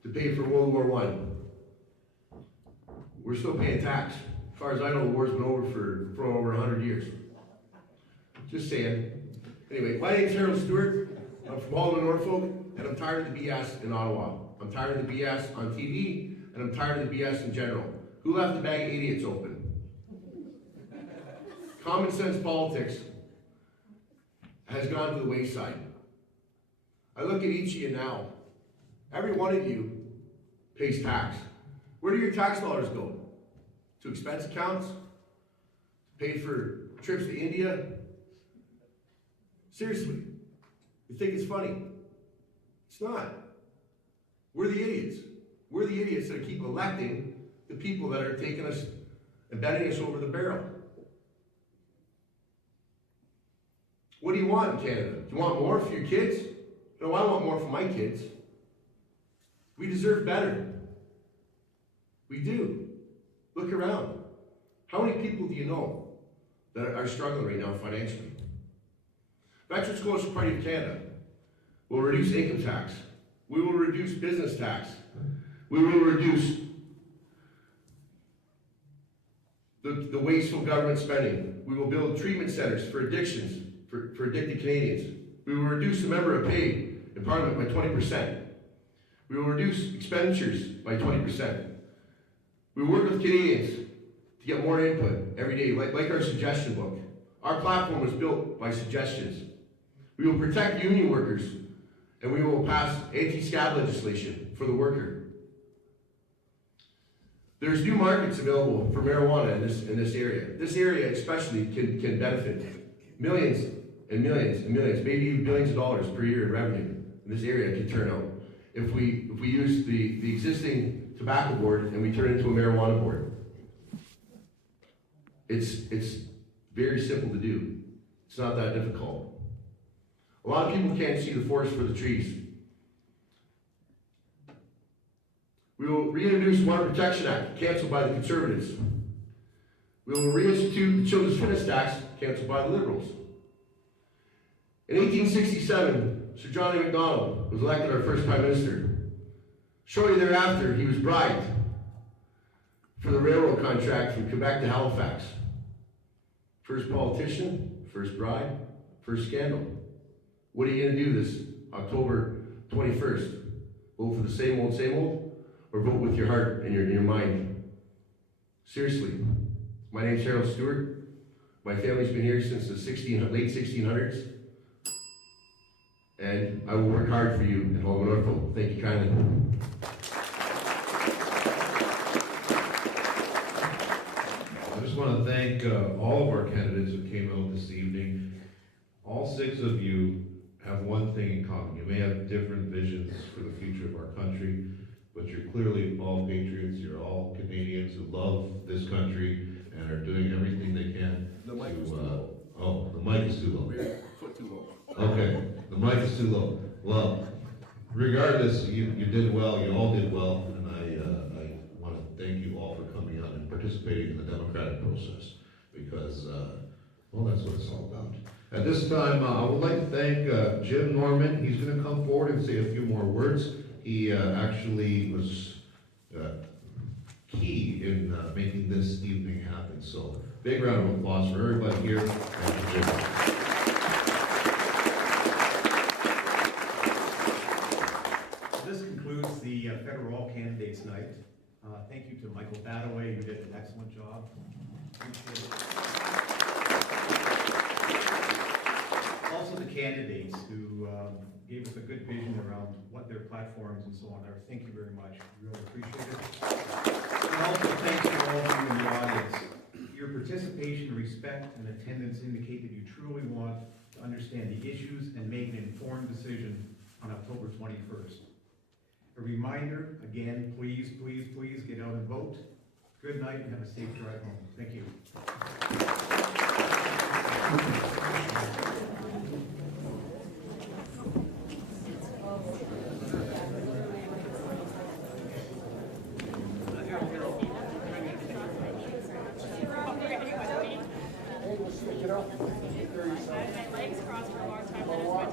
to pay for World War I. We're still paying tax. As far as I know, the war's been over for over 100 years. Just saying. Anyway, my name's Harold Stewart. I'm from Halton, Norfolk, and I'm tired of the BS in Ottawa. I'm tired of the BS on TV, and I'm tired of the BS in general. Who left the bag of idiots open? Common sense politics has gone to the wayside. I look at each of you now. Every one of you pays tax. Where do your tax dollars go? To expense accounts? Pay for trips to India? Seriously, you think it's funny? It's not. We're the idiots. We're the idiots that keep electing the people that are taking us and bending us over the barrel. What do you want in Canada? Do you want more for your kids? No, I want more for my kids. We deserve better. We do. Look around. How many people do you know that are struggling right now financially? Veterans Coalition Party of Canada will reduce income tax. We will reduce business tax. We will reduce the wasteful government spending. We will build treatment centers for addictions, for addicted Canadians. We will reduce the member of pay in Parliament by 20%. We will reduce expenditures by 20%. We work with Canadians to get more input every day, like our suggestion book. Our platform was built by suggestions. We will protect union workers, and we will pass anti-scab legislation for the worker. There's new markets available for marijuana in this area. This area especially can benefit millions and millions and millions, maybe even billions of dollars per year in revenue. This area can turn out if we use the existing tobacco board and we turn it into a marijuana board. It's very simple to do. It's not that difficult. A lot of people can't see the forest for the trees. We will reintroduce the Water Protection Act, canceled by the Conservatives. We will reinstitute the Children's Fitness Tax, canceled by the Liberals. In 1867, Sir John A. Macdonald was elected our first Prime Minister. Shortly thereafter, he was bribed for the railroad contract from Quebec to Halifax. First politician, first bribe, for scandal. What are you gonna do this October 21st? Vote for the same old, or vote with your heart and your mind? Seriously. My name's Harold Stewart. My family's been here since the late 1600s. And I will work hard for you in Hogan Norfolk. Thank you kindly. I just want to thank all of our candidates who came out this evening. All 6 of you have one thing in common. You may have different visions for the future of our country, but you're clearly all patriots. You're all Canadians who love this country and are doing everything they can. The mic is to, too low. Oh, the mic is too low. Foot too low. Okay, the mic is too low. Well, regardless, you did well, you all did well, and I want to thank you all for coming out and participating in the democratic process, because, well, that's what it's all about. At this time, I would like to thank Jim Norman. He's going to come forward and say a few more words. He actually was key in making this evening happen, so big round of applause for everybody here. Thank you, Jim. This concludes the federal candidates night. Thank you to Michael Badaway, who did an excellent job. Appreciate it. Also the candidates who gave us a good vision around what their platforms and so on are. Thank you very much. Really appreciate it. And also thanks to all of you in the audience. Your participation, respect, and attendance indicate that you truly want to understand the issues and make an informed decision on October 21st. A reminder, again, please, please, please get out and vote. Good night and have a safe drive home. Thank you. My legs crossed for a long time, but it's my